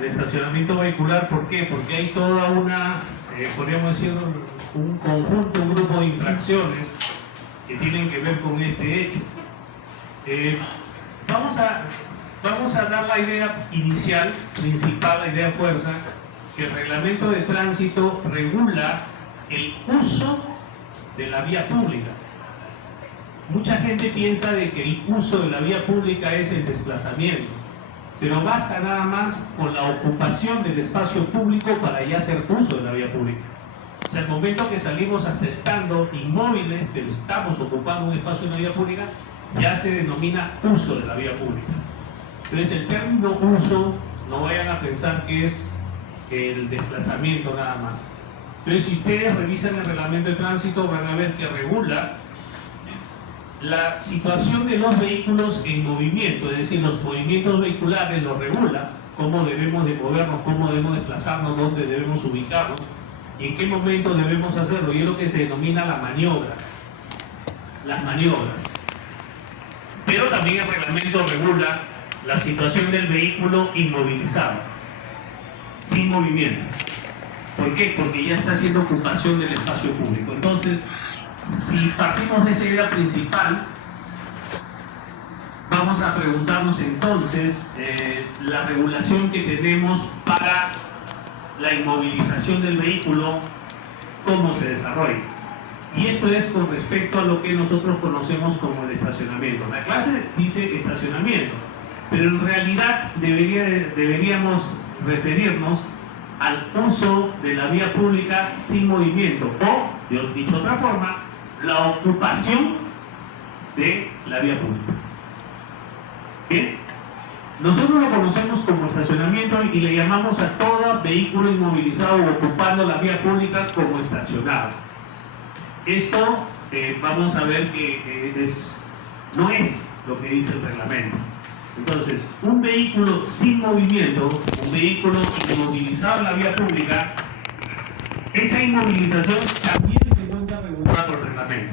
el estacionamiento vehicular. ¿Por qué? Porque hay toda una, podríamos decir, un conjunto, un grupo de infracciones que tienen que ver con este hecho. Vamos a dar la idea inicial, principal, la idea fuerza, que el reglamento de tránsito regula el uso de la vía pública. Mucha gente piensa de que el uso de la vía pública es el desplazamiento, pero basta nada más con la ocupación del espacio público para ya hacer uso de la vía pública. O sea, el momento que salimos hasta estando inmóviles, pero estamos ocupando un espacio en la vía pública, ya se denomina uso de la vía pública. Entonces el término uso, no vayan a pensar que es el desplazamiento nada más. Entonces si ustedes revisan el reglamento de tránsito van a ver que regula la situación de los vehículos en movimiento, es decir, los movimientos vehiculares los regula, cómo debemos de movernos, cómo debemos desplazarnos, dónde debemos ubicarnos y en qué momento debemos hacerlo, y es lo que se denomina la maniobra, las maniobras. Pero también el reglamento regula la situación del vehículo inmovilizado, sin movimiento. ¿Por qué? Porque ya está haciendo ocupación del espacio público. Entonces, si partimos de esa idea principal, vamos a preguntarnos entonces la regulación que tenemos para la inmovilización del vehículo, cómo se desarrolla. Y esto es con respecto a lo que nosotros conocemos como el estacionamiento. La clase dice estacionamiento, pero en realidad deberíamos referirnos al uso de la vía pública sin movimiento, o, dicho de otra forma, la ocupación de la vía pública. ¿Bien? Nosotros lo conocemos como estacionamiento y le llamamos a todo vehículo inmovilizado o ocupando la vía pública como estacionado. Esto vamos a ver que no es lo que dice el reglamento. Entonces, un vehículo sin movimiento, un vehículo inmovilizado en la vía pública, esa inmovilización también se encuentra regulada por el reglamento.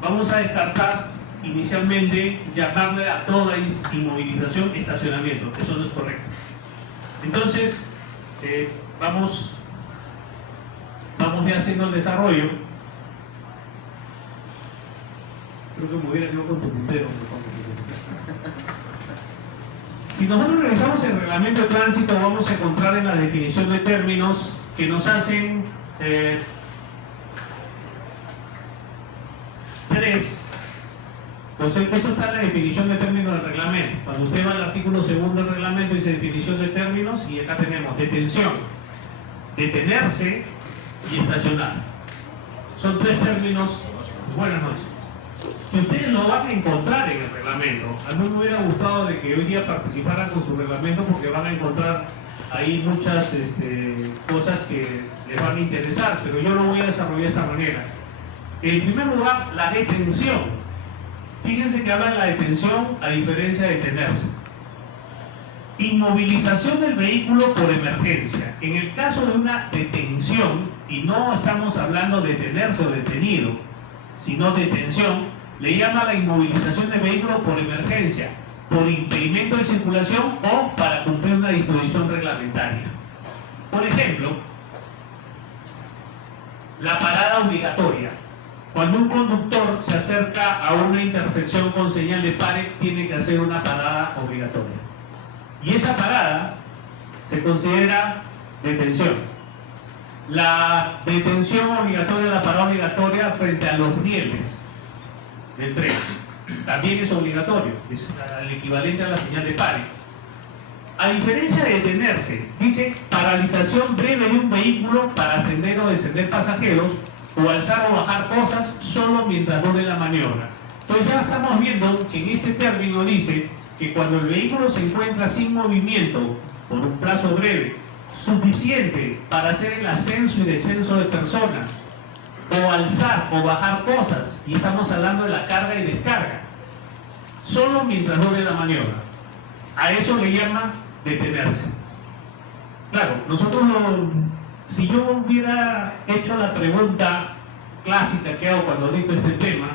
Vamos a descartar inicialmente llamarle a toda inmovilización estacionamiento. Eso no es correcto. Entonces, vamos ya haciendo el desarrollo. Creo que me hubiera quedado con tu puntero. Si nosotros revisamos el reglamento de tránsito, vamos a encontrar en la definición de términos que nos hacen tres. Entonces, esto está en la definición de términos del reglamento. Cuando usted va al artículo 2 del reglamento, dice definición de términos, y acá tenemos detención, detenerse y estacionar. Son tres términos. Buenas noches. Que ustedes lo van a encontrar en el reglamento. A mí me hubiera gustado de que hoy día participaran con su reglamento, porque van a encontrar ahí muchas cosas que les van a interesar, pero yo lo voy a desarrollar de esta manera. En primer lugar, la detención. Fíjense que habla de la detención a diferencia de detenerse. Inmovilización del vehículo por emergencia. En el caso de una detención, y no estamos hablando de detenerse o detenido, sino detención, le llama la inmovilización del vehículo por emergencia, por impedimento de circulación o para cumplir una disposición reglamentaria. Por ejemplo, la parada obligatoria. Cuando un conductor se acerca a una intersección con señal de pare, tiene que hacer una parada obligatoria. Y esa parada se considera detención. La detención obligatoria, la parada obligatoria frente a los rieles del tren, también es obligatorio, es el equivalente a la señal de pare. A diferencia de detenerse, dice paralización breve de un vehículo para ascender o descender pasajeros, o alzar o bajar cosas solo mientras dure la maniobra. Entonces ya estamos viendo que en este término dice que cuando el vehículo se encuentra sin movimiento por un plazo breve, suficiente para hacer el ascenso y descenso de personas, o alzar o bajar cosas, y estamos hablando de la carga y descarga, solo mientras dure la maniobra. A eso le llama detenerse. Claro, nosotros si yo hubiera hecho la pregunta clásica que hago cuando dicto este tema,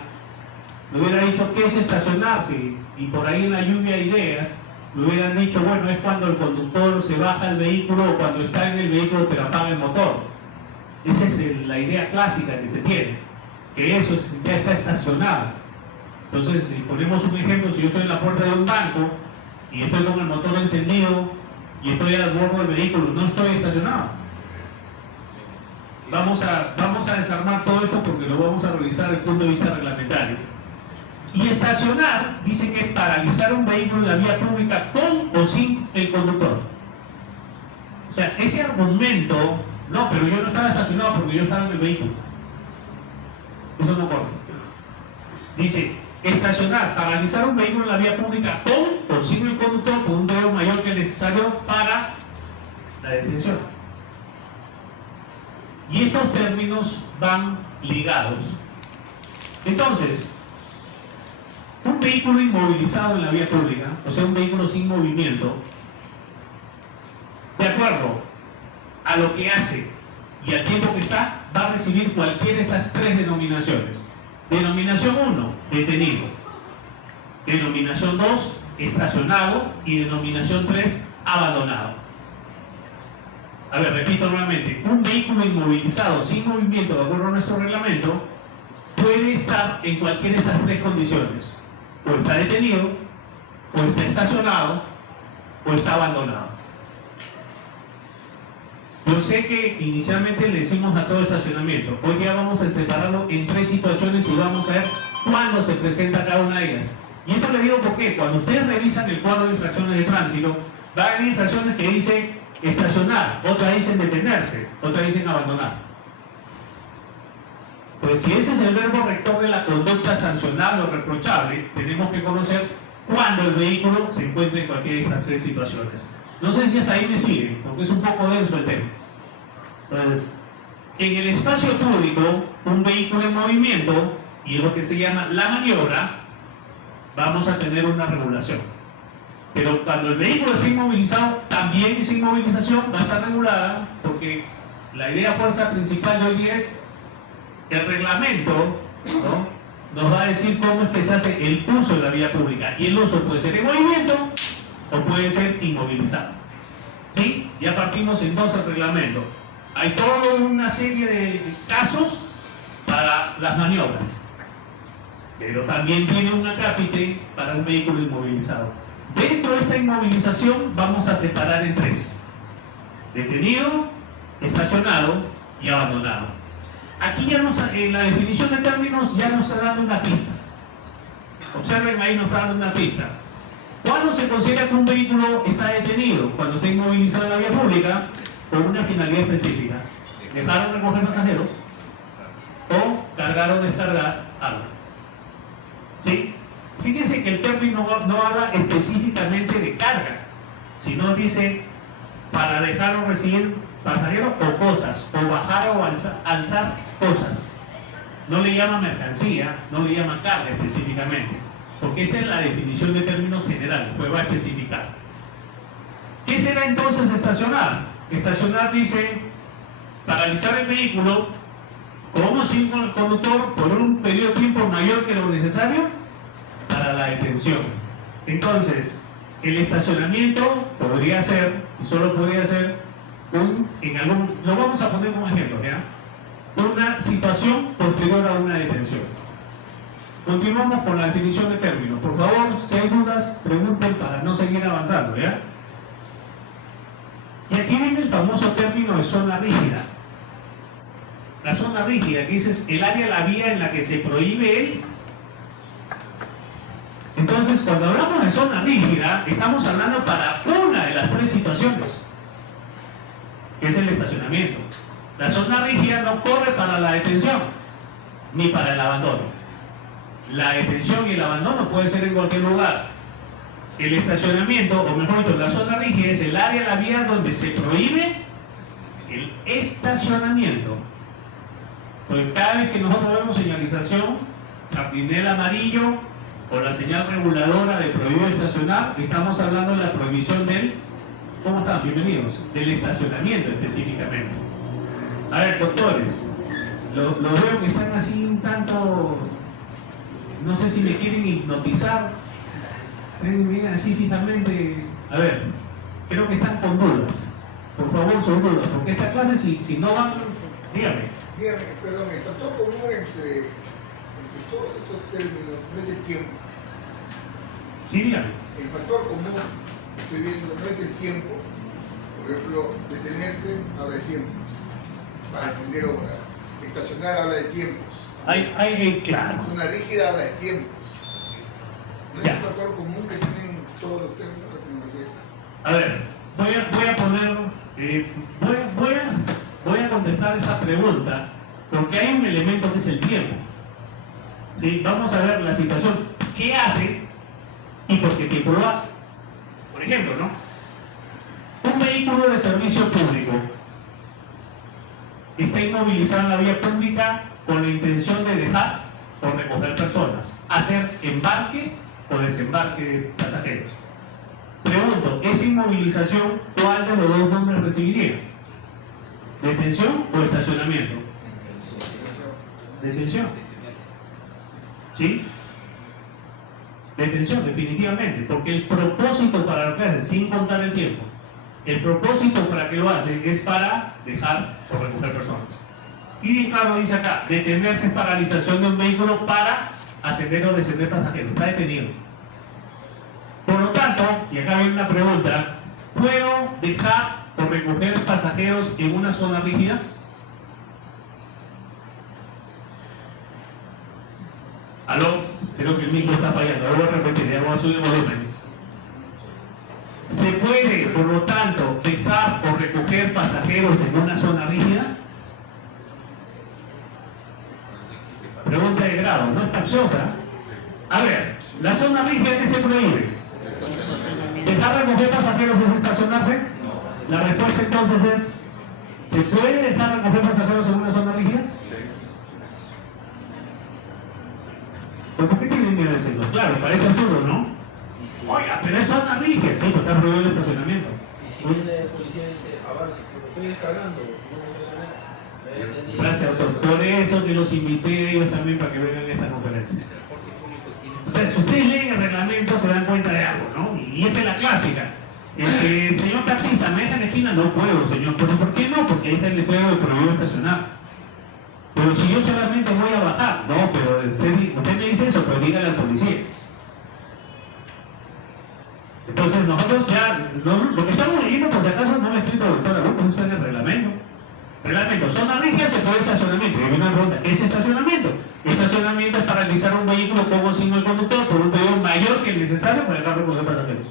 me hubiera dicho qué es estacionarse, y por ahí en la lluvia de ideas me hubieran dicho, bueno, es cuando el conductor se baja del vehículo o cuando está en el vehículo pero apaga el motor. Esa es la idea clásica que se tiene, que eso ya está estacionado. Entonces, si ponemos un ejemplo, si yo estoy en la puerta de un banco y estoy con el motor encendido y estoy al borde del vehículo, no estoy estacionado. Vamos a desarmar todo esto porque lo vamos a revisar desde el punto de vista reglamentario. Y estacionar dice que es paralizar un vehículo en la vía pública con o sin el conductor. O sea, ese argumento, no, pero yo no estaba estacionado porque yo estaba en el vehículo. Eso no corre. Dice, estacionar, paralizar un vehículo en la vía pública con o sin el conductor por un periodo mayor que el necesario para la detención. Y estos términos van ligados. Entonces, un vehículo inmovilizado en la vía pública, o sea, un vehículo sin movimiento, de acuerdo a lo que hace y al tiempo que está, va a recibir cualquiera de estas tres denominaciones. Denominación 1, detenido. Denominación 2, estacionado. Y denominación 3, abandonado. A ver, repito nuevamente. Un vehículo inmovilizado sin movimiento, de acuerdo a nuestro reglamento, puede estar en cualquiera de estas tres condiciones. O está detenido, o está estacionado, o está abandonado. Yo sé que inicialmente le decimos a todo estacionamiento. Hoy ya vamos a separarlo en tres situaciones y vamos a ver cuándo se presenta cada una de ellas. Y esto le digo porque cuando ustedes revisan el cuadro de infracciones de tránsito, va a haber infracciones que dicen estacionar, otras dicen detenerse, otras dicen abandonar. Pues si ese es el verbo rector de la conducta sancionable o reprochable, tenemos que conocer cuándo el vehículo se encuentra en cualquiera de estas tres situaciones. No sé si hasta ahí me siguen, porque es un poco denso el tema. Entonces, en el espacio público, un vehículo en movimiento, y es lo que se llama la maniobra, vamos a tener una regulación. Pero cuando el vehículo está inmovilizado, también esa inmovilización va a estar regulada, porque la idea fuerza principal de hoy día es el reglamento, ¿no? Nos va a decir cómo es que se hace el uso de la vía pública. Y el uso puede ser en movimiento o puede ser inmovilizado. ¿Sí? Ya partimos entonces del reglamento. Hay toda una serie de casos para las maniobras, pero también tiene un acápite para un vehículo inmovilizado. Dentro de esta inmovilización vamos a separar en tres: detenido, estacionado y abandonado. Aquí ya en la definición de términos ya nos está dando una pista. Observen, ahí nos está dando una pista. ¿Cuándo se considera que un vehículo está detenido? Cuando está inmovilizado en la vía pública con una finalidad específica. Dejaron recoger pasajeros o cargar o descargar algo. ¿Sí? Fíjense que el término no habla específicamente de carga, sino dice para dejar o recibir pasajeros o cosas, o bajar o alzar cosas. No le llama mercancía, no le llama carga específicamente, porque esta es la definición de términos generales, pues va a especificar. ¿Qué será entonces estacionar? Estacionar dice paralizar el vehículo con o sin el conductor por un periodo de tiempo mayor que lo necesario para la detención. Entonces, el estacionamiento podría ser, y solo podría ser, lo vamos a poner como ejemplo, ¿ya? Una situación posterior a una detención. Continuamos con la definición de términos. Por favor, si hay dudas, pregunten para no seguir avanzando, ¿ya? Y aquí viene el famoso término de zona rígida. La zona rígida, que dices el área, la vía en la que se prohíbe el. Entonces, cuando hablamos de zona rígida, estamos hablando para una de las tres situaciones, que es el estacionamiento. La zona rígida no corre para la detención, ni para el abandono. La detención y el abandono pueden ser en cualquier lugar. El estacionamiento, o mejor dicho, la zona rígida es el área, la vía donde se prohíbe el estacionamiento. Porque cada vez que nosotros vemos señalización, sardinel amarillo, o la señal reguladora de prohibido estacionar, estamos hablando de la prohibición del, ¿cómo están? Bienvenidos, del estacionamiento específicamente. A ver, doctores, lo veo que están así un tanto, no sé si me quieren hipnotizar. Miren así fijamente. A ver, creo que están con dudas. Por favor, son dudas, porque esta clase, si no van, dígame. Dígame, perdón, el factor común entre todos estos términos no es el tiempo. Sí, dígame. El factor común, estoy viendo, no es el tiempo. Por ejemplo, detenerse habla de tiempos para encender hora. Estacionar habla de tiempos. Claro. Una rígida habla de tiempos. No es Ya. un factor común que tienen todos los términos de tecnología. A ver, voy a poner, voy a contestar esa pregunta porque hay un elemento que es el tiempo. ¿Sí? Vamos a ver la situación. ¿Qué hace y por qué tiempo lo hace? Por ejemplo, ¿no? Un vehículo de servicio público está inmovilizado en la vía pública con la intención de dejar o recoger personas, hacer embarque o desembarque de pasajeros. Pregunto, ¿esa inmovilización cuál de los dos nombres recibiría? ¿Detención o estacionamiento? Detención. ¿Sí? Detención, definitivamente, porque el propósito para la clase, sin contar el tiempo, el propósito para que lo hace es para dejar o recoger personas. Y bien claro dice acá, detenerse es paralización de un vehículo para ascender o descender pasajeros, está detenido. Por lo tanto, y acá viene una pregunta, ¿puedo dejar o recoger pasajeros en una zona rígida? ¿Aló? Creo que el micro está fallando, lo voy a repetir, ya voy a subir el volumen. ¿Se puede, por lo tanto, dejar o recoger pasajeros en una zona rígida? Pregunta de grado, no es capciosa. A ver, ¿la zona rígida qué se prohíbe? ¿Dejar recoger pasajeros es estacionarse? La respuesta entonces es, ¿se puede dejar recoger pasajeros en una zona rígida? ¿Por qué tienen miedo de decirlo? Claro, parece absurdo, ¿no? Oiga, pero es zona rígida, sí, pues está prohibido el estacionamiento. Y si viene el policía y dice, avance, porque estoy descargando, no me estacioné. Gracias, doctor. Por eso que los invité a ellos también para que vengan a esta conferencia. O sea, si ustedes leen el reglamento se dan cuenta de algo, ¿no? Y esta es la clásica. El señor taxista me deja en la esquina, no puedo, señor. ¿Pero por qué no? Porque ahí está el letrero de prohibido estacionar. Pero si yo solamente voy a bajar, no, pero usted me dice eso, pero dígale al policía. Entonces nosotros ya, lo que estamos leyendo por si acaso no lo he escrito doctora, no está en el reglamento. Reglamento, zona rígida se puede estacionamiento. Y hay una pregunta, ¿qué es estacionamiento? Estacionamiento es paralizar un vehículo como signo del conductor por un periodo mayor que el necesario para dejar recoger pasajeros.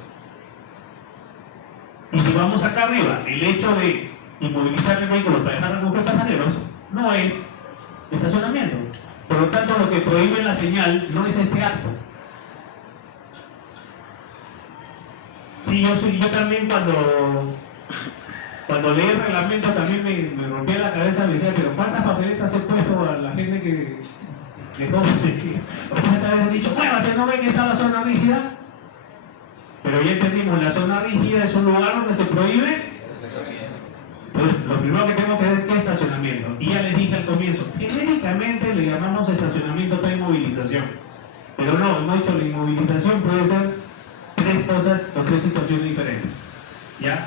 Y si vamos acá arriba, el hecho de inmovilizar el vehículo para dejar recoger pasajeros no es estacionamiento. Por lo tanto, lo que prohíbe la señal no es este acto. Sí, yo también cuando leí el reglamento también me rompía la cabeza, me decía, pero ¿cuántas papeletas he puesto a la gente que dejó? Porque esta vez he dicho, bueno, si no ven que está la zona rígida, pero ya entendimos, la zona rígida es un lugar donde se prohíbe. Entonces, lo primero que tengo que ver es qué estacionamiento. Y ya les dije al comienzo, genéricamente le llamamos estacionamiento para inmovilización. Pero no, hemos dicho la inmovilización puede ser tres cosas o tres situaciones diferentes. ¿Ya?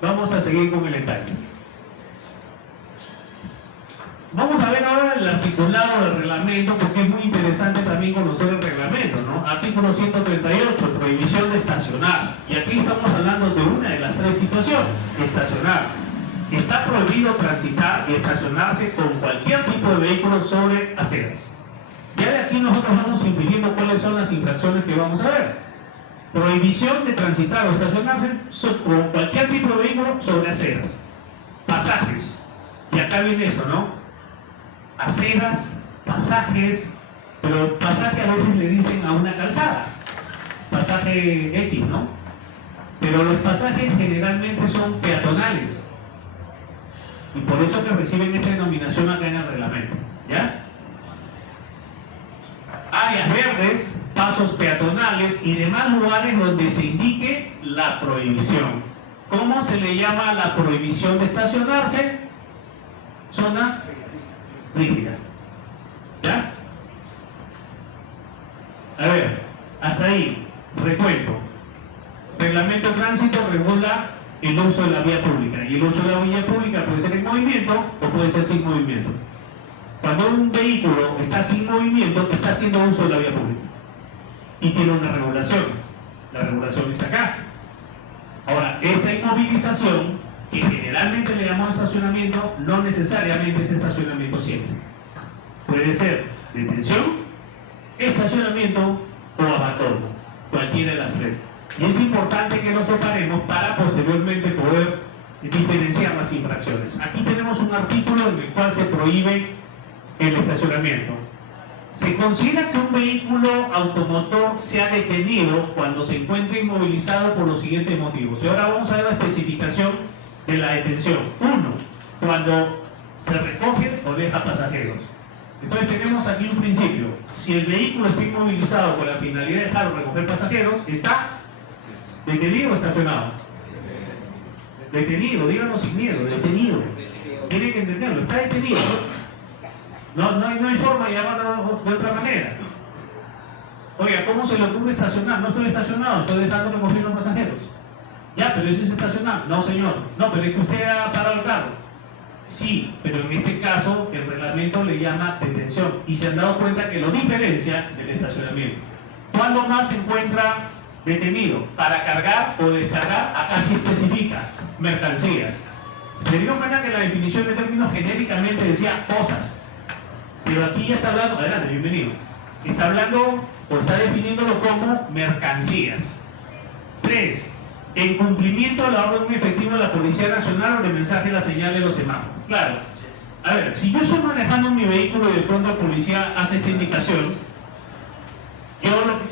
Vamos a seguir con el detalle. Vamos a ver ahora el articulado del reglamento, porque es muy interesante también conocer el reglamento, ¿no? Artículo 138, prohibición de estacionar. Y aquí estamos hablando de una de las tres situaciones, estacionar. Está prohibido transitar y estacionarse con cualquier tipo de vehículo sobre aceras. Ya de aquí nosotros vamos impidiendo cuáles son las infracciones que vamos a ver. Prohibición de transitar o estacionarse con cualquier tipo de vehículo sobre aceras. Pasajes. Y acá viene esto, ¿no? Aceras, pasajes, pero pasaje a veces le dicen a una calzada, pasaje X, ¿no? Pero los pasajes generalmente son peatonales y por eso que reciben esta denominación acá en el reglamento, ¿ya? Áreas verdes, pasos peatonales y demás lugares donde se indique la prohibición. ¿Cómo se le llama la prohibición de estacionarse? Zona rígida. ¿Ya? A ver, hasta ahí, recuento. Reglamento de tránsito regula el uso de la vía pública, y el uso de la vía pública puede ser en movimiento o puede ser sin movimiento. Cuando un vehículo está sin movimiento, está haciendo uso de la vía pública y tiene una regulación. La regulación está acá. Ahora, esta inmovilización, que generalmente le llamamos estacionamiento, no necesariamente es estacionamiento siempre. Puede ser detención, estacionamiento o abandono, cualquiera de las tres. Y es importante que nos separemos para posteriormente poder diferenciar las infracciones. Aquí tenemos un artículo en el cual se prohíbe el estacionamiento. Se considera que un vehículo automotor se ha detenido cuando se encuentra inmovilizado por los siguientes motivos. Y ahora vamos a ver la especificación de la detención. 1. Cuando se recoge o deja pasajeros. Entonces tenemos aquí un principio. Si el vehículo está inmovilizado con la finalidad de dejar o recoger pasajeros, ¿está detenido o estacionado? Detenido, díganos sin miedo, detenido. Tienen que entenderlo, está detenido. No hay forma de llamarlo de otra manera. Oiga, ¿cómo se le ocurre estacionar? No estoy estacionado, estoy dejando recoger los pasajeros. Ya, pero eso es estacionar. No, señor. No, pero es que usted ha parado el carro. Sí, pero en este caso el reglamento le llama detención y se han dado cuenta que lo diferencia del estacionamiento. ¿Cuándo más se encuentra detenido? Para cargar o descargar, acá sí especifica mercancías. Se dieron cuenta que la definición de términos genéricamente decía cosas, pero aquí ya está hablando, adelante, bienvenido, está hablando o está definiéndolo como mercancías. 3. En cumplimiento de la orden efectiva de la Policía Nacional o de mensaje de la señal de los semáforos. Claro, a ver, si yo estoy manejando mi vehículo y de pronto el policía hace esta indicación,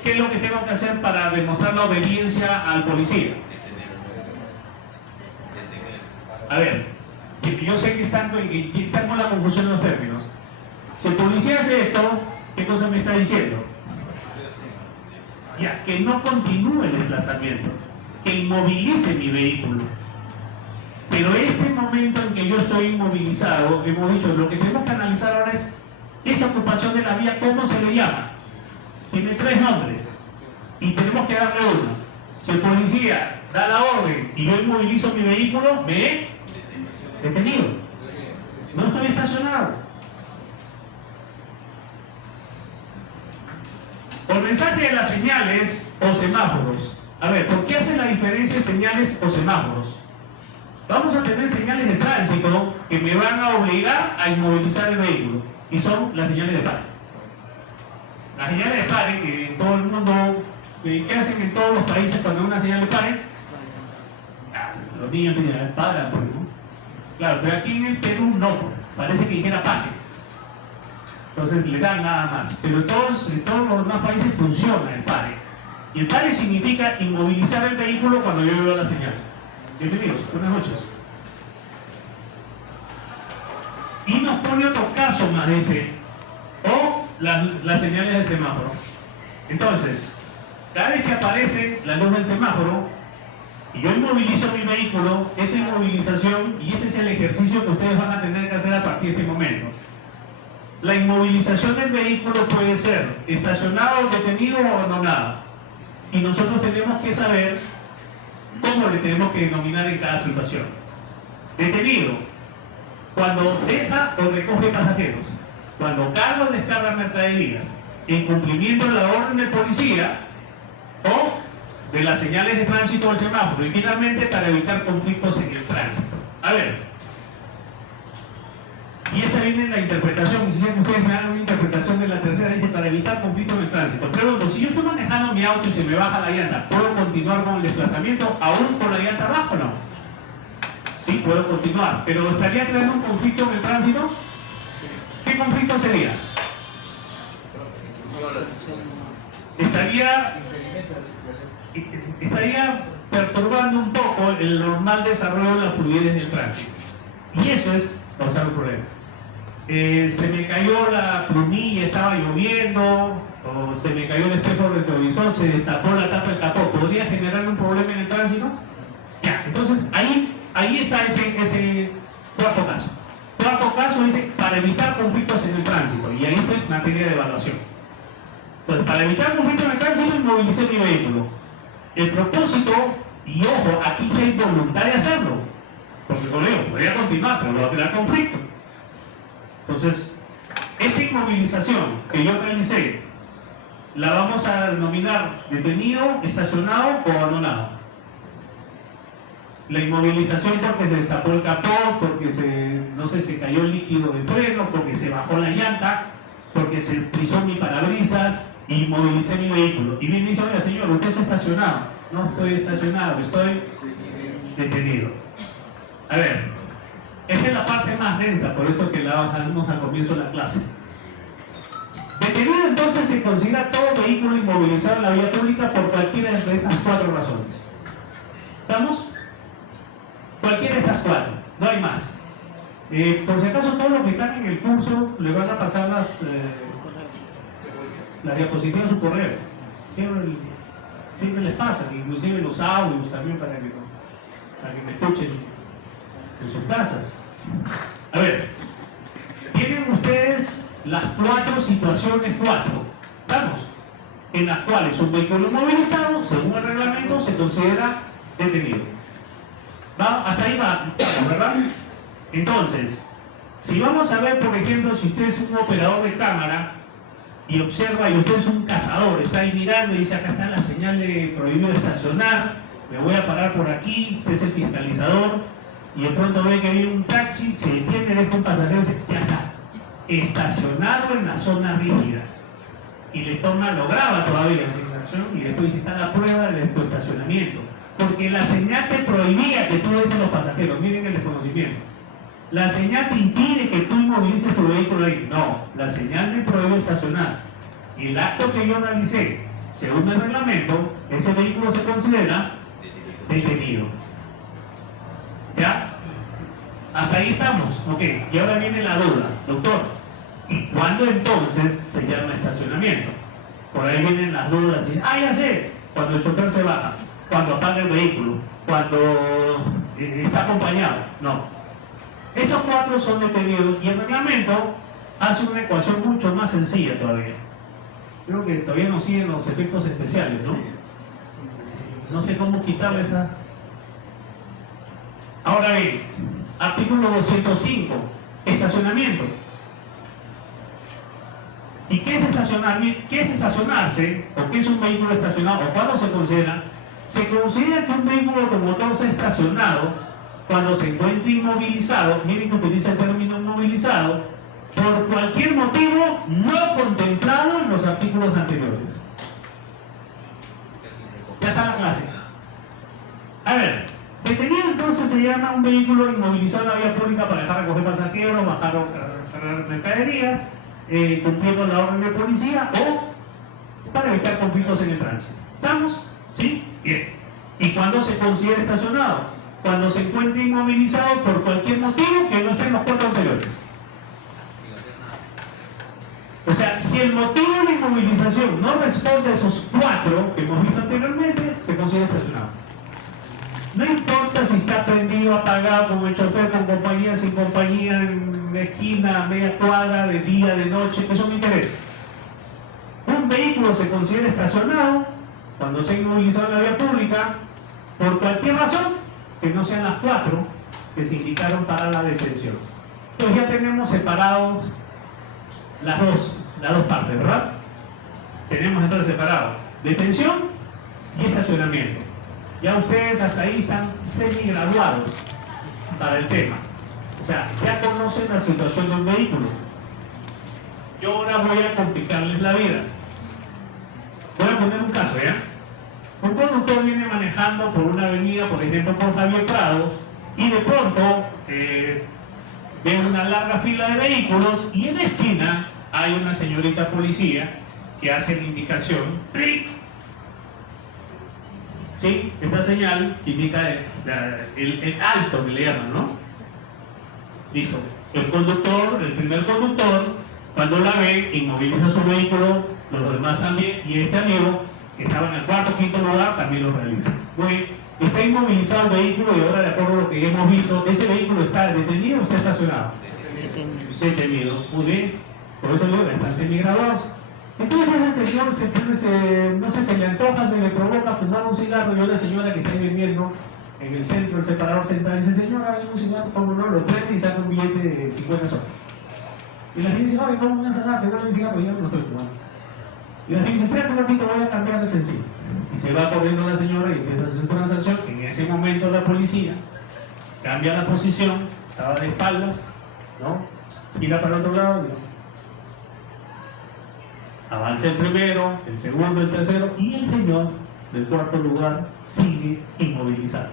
¿qué es lo que tengo que hacer para demostrar la obediencia al policía? A ver, yo sé que están con la confusión de los términos. Si el policía hace esto, ¿qué cosa me está diciendo? Ya, que no continúe el desplazamiento, que inmovilice mi vehículo. Pero este momento en que yo estoy inmovilizado, hemos dicho, lo que tenemos que analizar ahora es esa ocupación de la vía, ¿cómo se le llama? Tiene 3 nombres y tenemos que darle uno. Si el policía da la orden y yo inmovilizo mi vehículo, me he detenido. No estoy estacionado. Por mensaje de las señales o semáforos. A ver, ¿por qué hacen la diferencia señales o semáforos? Vamos a tener señales de tránsito que me van a obligar a inmovilizar el vehículo. Y son las señales de pare. Las señales de pare, que en todo el mundo, ¿qué hacen en todos los países cuando hay una señal de pare? Los niños paran, pues, ¿no? Claro, pero aquí en el Perú no, parece que dijera pase. Entonces le dan nada más. Pero en todos los demás países funciona el pare. Y el pare significa inmovilizar el vehículo cuando yo veo la señal. Bienvenidos, buenas noches. Y nos pone otro caso más, dice, o las señales del semáforo. Entonces, cada vez que aparece la luz del semáforo y yo inmovilizo mi vehículo, esa inmovilización, y este es el ejercicio que ustedes van a tener que hacer a partir de este momento. La inmovilización del vehículo puede ser estacionado, detenido o abandonado. Y nosotros tenemos que saber cómo le tenemos que denominar en cada situación. Detenido, cuando deja o recoge pasajeros, cuando carga o descarga mercaderías, en cumplimiento de la orden del policía o de las señales de tránsito del semáforo, y finalmente para evitar conflictos en el tránsito. A ver, y esta viene en la interpretación, quisiera que ustedes me hagan una interpretación de la tercera, dice para evitar conflictos en el tránsito. Pregunto, si yo estoy manejando mi auto y se me baja la llanta, ¿puedo continuar con el desplazamiento aún con la llanta abajo o no? Sí, puedo continuar, pero ¿estaría creando un conflicto en el tránsito? ¿Qué conflicto sería? Estaría perturbando un poco el normal desarrollo de la fluidez del tránsito. Y eso es causar un problema. Se me cayó la plumilla, estaba lloviendo, o se me cayó el espejo retrovisor, se destapó la tapa del capó. ¿Podría generar un problema en el tránsito? Ya, entonces ahí está ese cuarto caso. Cuarto caso dice para evitar conflictos en el tránsito, y ahí esto es materia de evaluación. Entonces, para evitar conflicto en el tránsito, inmovilicé mi vehículo. El propósito, y ojo, aquí sí hay voluntad de hacerlo, porque como digo, podría continuar, pero va a crear conflicto. Entonces, esta inmovilización que yo realicé, la vamos a denominar detenido, estacionado o abandonado. La inmovilización porque se destapó el capó, porque se cayó el líquido de freno, porque se bajó la llanta, porque se pisó mi parabrisas, inmovilicé mi vehículo. Y bien me dice, oiga señor, usted está estacionado. No estoy estacionado, estoy detenido. A ver, esta es la parte más densa, por eso que la bajamos al comienzo de la clase. Detenido entonces se considera todo vehículo inmovilizado en la vía pública por cualquiera de estas 4 razones. ¿Estamos? Cualquiera de estas 4, no hay más. Por si acaso todos los que están en el curso le van a pasar las diapositivas a su correo. Siempre les pasan, inclusive los audios también para que me escuchen en sus casas. A ver, tienen ustedes las 4 situaciones, ¿estamos? En las cuales un vehículo inmovilizado, según el reglamento, se considera detenido. ¿Va? Hasta ahí va, ¿verdad? Entonces, si vamos a ver, por ejemplo, si usted es un operador de cámara y observa y usted es un cazador, está ahí mirando y dice, acá está la señal de prohibido estacionar, me voy a parar por aquí, usted es el fiscalizador, y de pronto ve que viene un taxi, se detiene, deja un pasajero y dice, ya está, estacionado en la zona rígida. Y le toma, lo graba todavía en la infracción y después está la prueba de tu estacionamiento. Porque la señal te prohibía que tú dejes los pasajeros, miren el desconocimiento. La señal te impide que tú inmovilices tu vehículo ahí. No, la señal me prohíbe estacionar. Y el acto que yo realicé, según el reglamento, ese vehículo se considera detenido. ¿Ya? Hasta ahí estamos. Ok, y ahora viene la duda, doctor. ¿Y cuándo entonces se llama estacionamiento? Por ahí vienen las dudas. Ya sé, cuando el chofer se baja, cuando apaga el vehículo, cuando está acompañado. No. Estos 4 son detenidos y el reglamento hace una ecuación mucho más sencilla todavía. Creo que todavía no siguen los efectos especiales, ¿no? No sé cómo quitarle esa. Ahora bien, artículo 205, estacionamiento. ¿Y qué es estacionamiento? ¿Qué es estacionarse? ¿O qué es un vehículo estacionado? ¿O cuándo se considera? Se considera que un vehículo automotor sea estacionado cuando se encuentre inmovilizado, miren que utiliza el término inmovilizado, por cualquier motivo no contemplado en los artículos anteriores. Ya está la clase. A ver, detenido entonces se llama un vehículo inmovilizado en la vía pública para dejar recoger pasajeros, bajar o cargar mercaderías, cumpliendo la orden de policía o para evitar conflictos en el tránsito. ¿Estamos? ¿Sí? Bien. ¿Y cuándo se considera estacionado? Cuando se encuentre inmovilizado por cualquier motivo que no esté en los 4 anteriores. O sea, si el motivo de inmovilización no responde a esos 4 que hemos visto anteriormente, se considera estacionado. No importa si está prendido, apagado, con el chofer, con compañía, sin compañía, en la esquina, a media cuadra, de día, de noche, eso me interesa. Un vehículo se considera estacionado cuando se ha inmovilizado en la vía pública por cualquier razón que no sean las 4 que se indicaron para la detención. Entonces ya tenemos separado las dos partes, ¿verdad? Tenemos entonces separado detención y estacionamiento. Ya ustedes hasta ahí están semi-graduados para el tema. O sea, ya conocen la situación de un vehículo. Yo ahora voy a complicarles la vida. Voy a poner un caso, ¿ya? Un conductor viene manejando por una avenida, por ejemplo por Javier Prado, y de pronto ve una larga fila de vehículos y en la esquina hay una señorita policía que hace la indicación ¡clic! ¿Sí? Esta señal que indica el alto que le llaman, ¿no? Listo. El conductor, el primer conductor, cuando la ve, inmoviliza su vehículo, los demás también, y este amigo que estaba en el 4 o 5 lugar también lo realiza. Muy bien, está inmovilizado el vehículo y ahora, de acuerdo a lo que ya hemos visto, ¿ese vehículo está detenido o está estacionado? Detenido. Muy bien, por eso digo, están semigraduados. Entonces ese es el señor no sé, se le antoja, se le provoca fumar un cigarro, y una señora que está ahí vendiendo en el centro, el separador central, dice, señora, hay un cigarro, ¿cómo no? Lo prende y saca un billete de 50 soles. Y la gente dice, ay, ¿cómo me vas a dar? Te doy un cigarro, yo no estoy fumando. Y la gente dice, espérate un ratito, voy a cambiar de sencillo. Y se va corriendo la señora y empieza a hacer su transacción. En ese momento la policía cambia la posición, estaba de espaldas, ¿no? Gira para el otro lado, avanza el primero, el segundo, el tercero, y el señor del cuarto lugar sigue inmovilizado.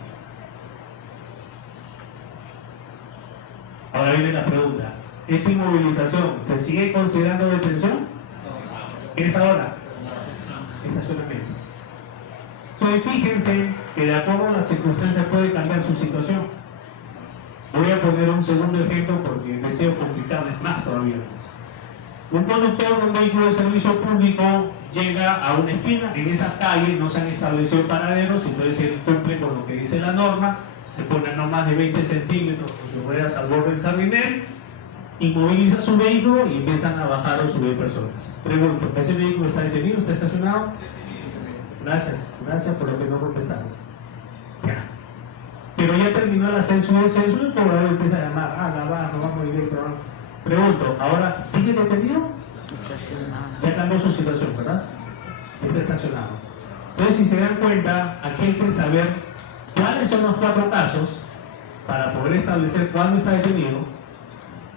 Ahora viene la pregunta, ¿esa inmovilización se sigue considerando detención? ¿Qué es ahora? Estacionamiento. Entonces fíjense que de acuerdo a las circunstancias puede cambiar su situación. Voy a poner un segundo ejemplo porque deseo complicarles más todavía. Un conductor de un vehículo de servicio público llega a una esquina, en esa calle no se han establecido paraderos, entonces él cumple con lo que dice la norma, se pone no más de 20 centímetros con sus ruedas al borde del sardinel, inmoviliza su vehículo y empiezan a bajar o subir personas. Pregunto, ¿ese vehículo está detenido? ¿Está estacionado? Gracias por lo que no contestaron. Ya. Pero ya terminó el ascenso y descenso, el cobrador empieza a llamar, la baja, vamos directo. Pregunto, ¿ahora sigue detenido? Estacionado. Ya cambió su situación, ¿verdad? Está estacionado. Entonces, si se dan cuenta, aquí hay que saber cuáles son los 4 casos para poder establecer cuándo está detenido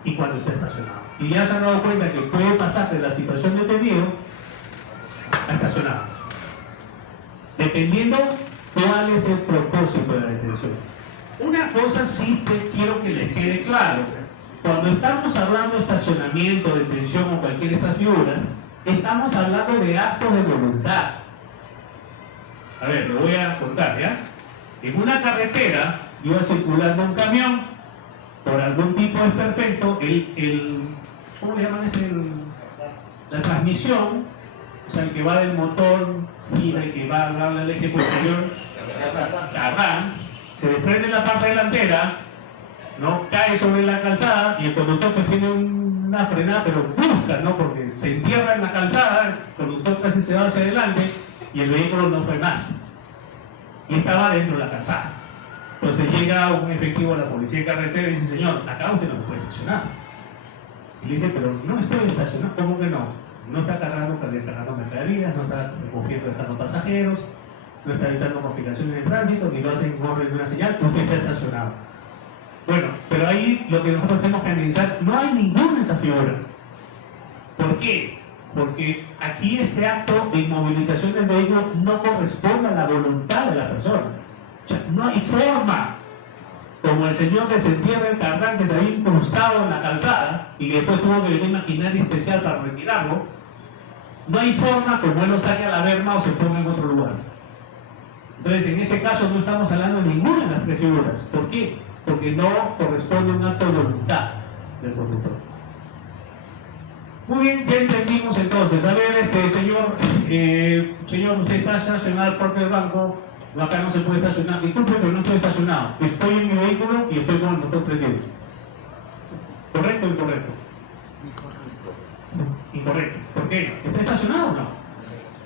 y cuándo está estacionado. Y ya se han dado cuenta que puede pasar de la situación detenido a estacionado, dependiendo cuál es el propósito de la detención. Una cosa sí que quiero que les quede claro: cuando estamos hablando de estacionamiento, detención o cualquiera de estas figuras, estamos hablando de actos de voluntad. A ver, lo voy a contar, ¿ya? En una carretera iba circulando un camión, por algún tipo de desperfecto, ¿cómo le llaman la transmisión, o sea, el que va del motor y el que va al eje posterior, carrán, se desprende la parte delantera, ¿no? Cae sobre la calzada y el conductor pues tiene una frenada, pero brusca, ¿no? Porque se entierra en la calzada, el conductor casi se va hacia adelante y el vehículo no fue más. Y estaba dentro de la calzada. Entonces llega un efectivo de la policía de carretera y dice, señor, acá usted no puede estacionar. Y le dice, pero no estoy estacionado. ¿Cómo que no? No está cargando mercaderías, no está recogiendo, dejando pasajeros, no está evitando complicaciones de tránsito, ni lo hace en orden de una señal, usted está estacionado. Bueno, pero ahí lo que nosotros tenemos que analizar, no hay ninguna de esa figura. ¿Por qué? Porque aquí este acto de inmovilización del vehículo no corresponde a la voluntad de la persona. O sea, no hay forma, como el señor que se entierra el carrán que se había incrustado en la calzada y después tuvo que venir maquinaria especial para retirarlo, no hay forma como él lo saque a la berma o se ponga en otro lugar. Entonces, en este caso no estamos hablando de ninguna de las 3 figuras. ¿Por qué? Porque no corresponde a un acto de voluntad del conductor. Muy bien, ya entendimos entonces. A ver, señor, usted está estacionado al puerto del banco, acá no se puede estacionar. Disculpe, pero no estoy estacionado. Estoy en mi vehículo y estoy con el motor prendido. ¿Correcto o incorrecto? Incorrecto. ¿Por qué? ¿Está estacionado o no?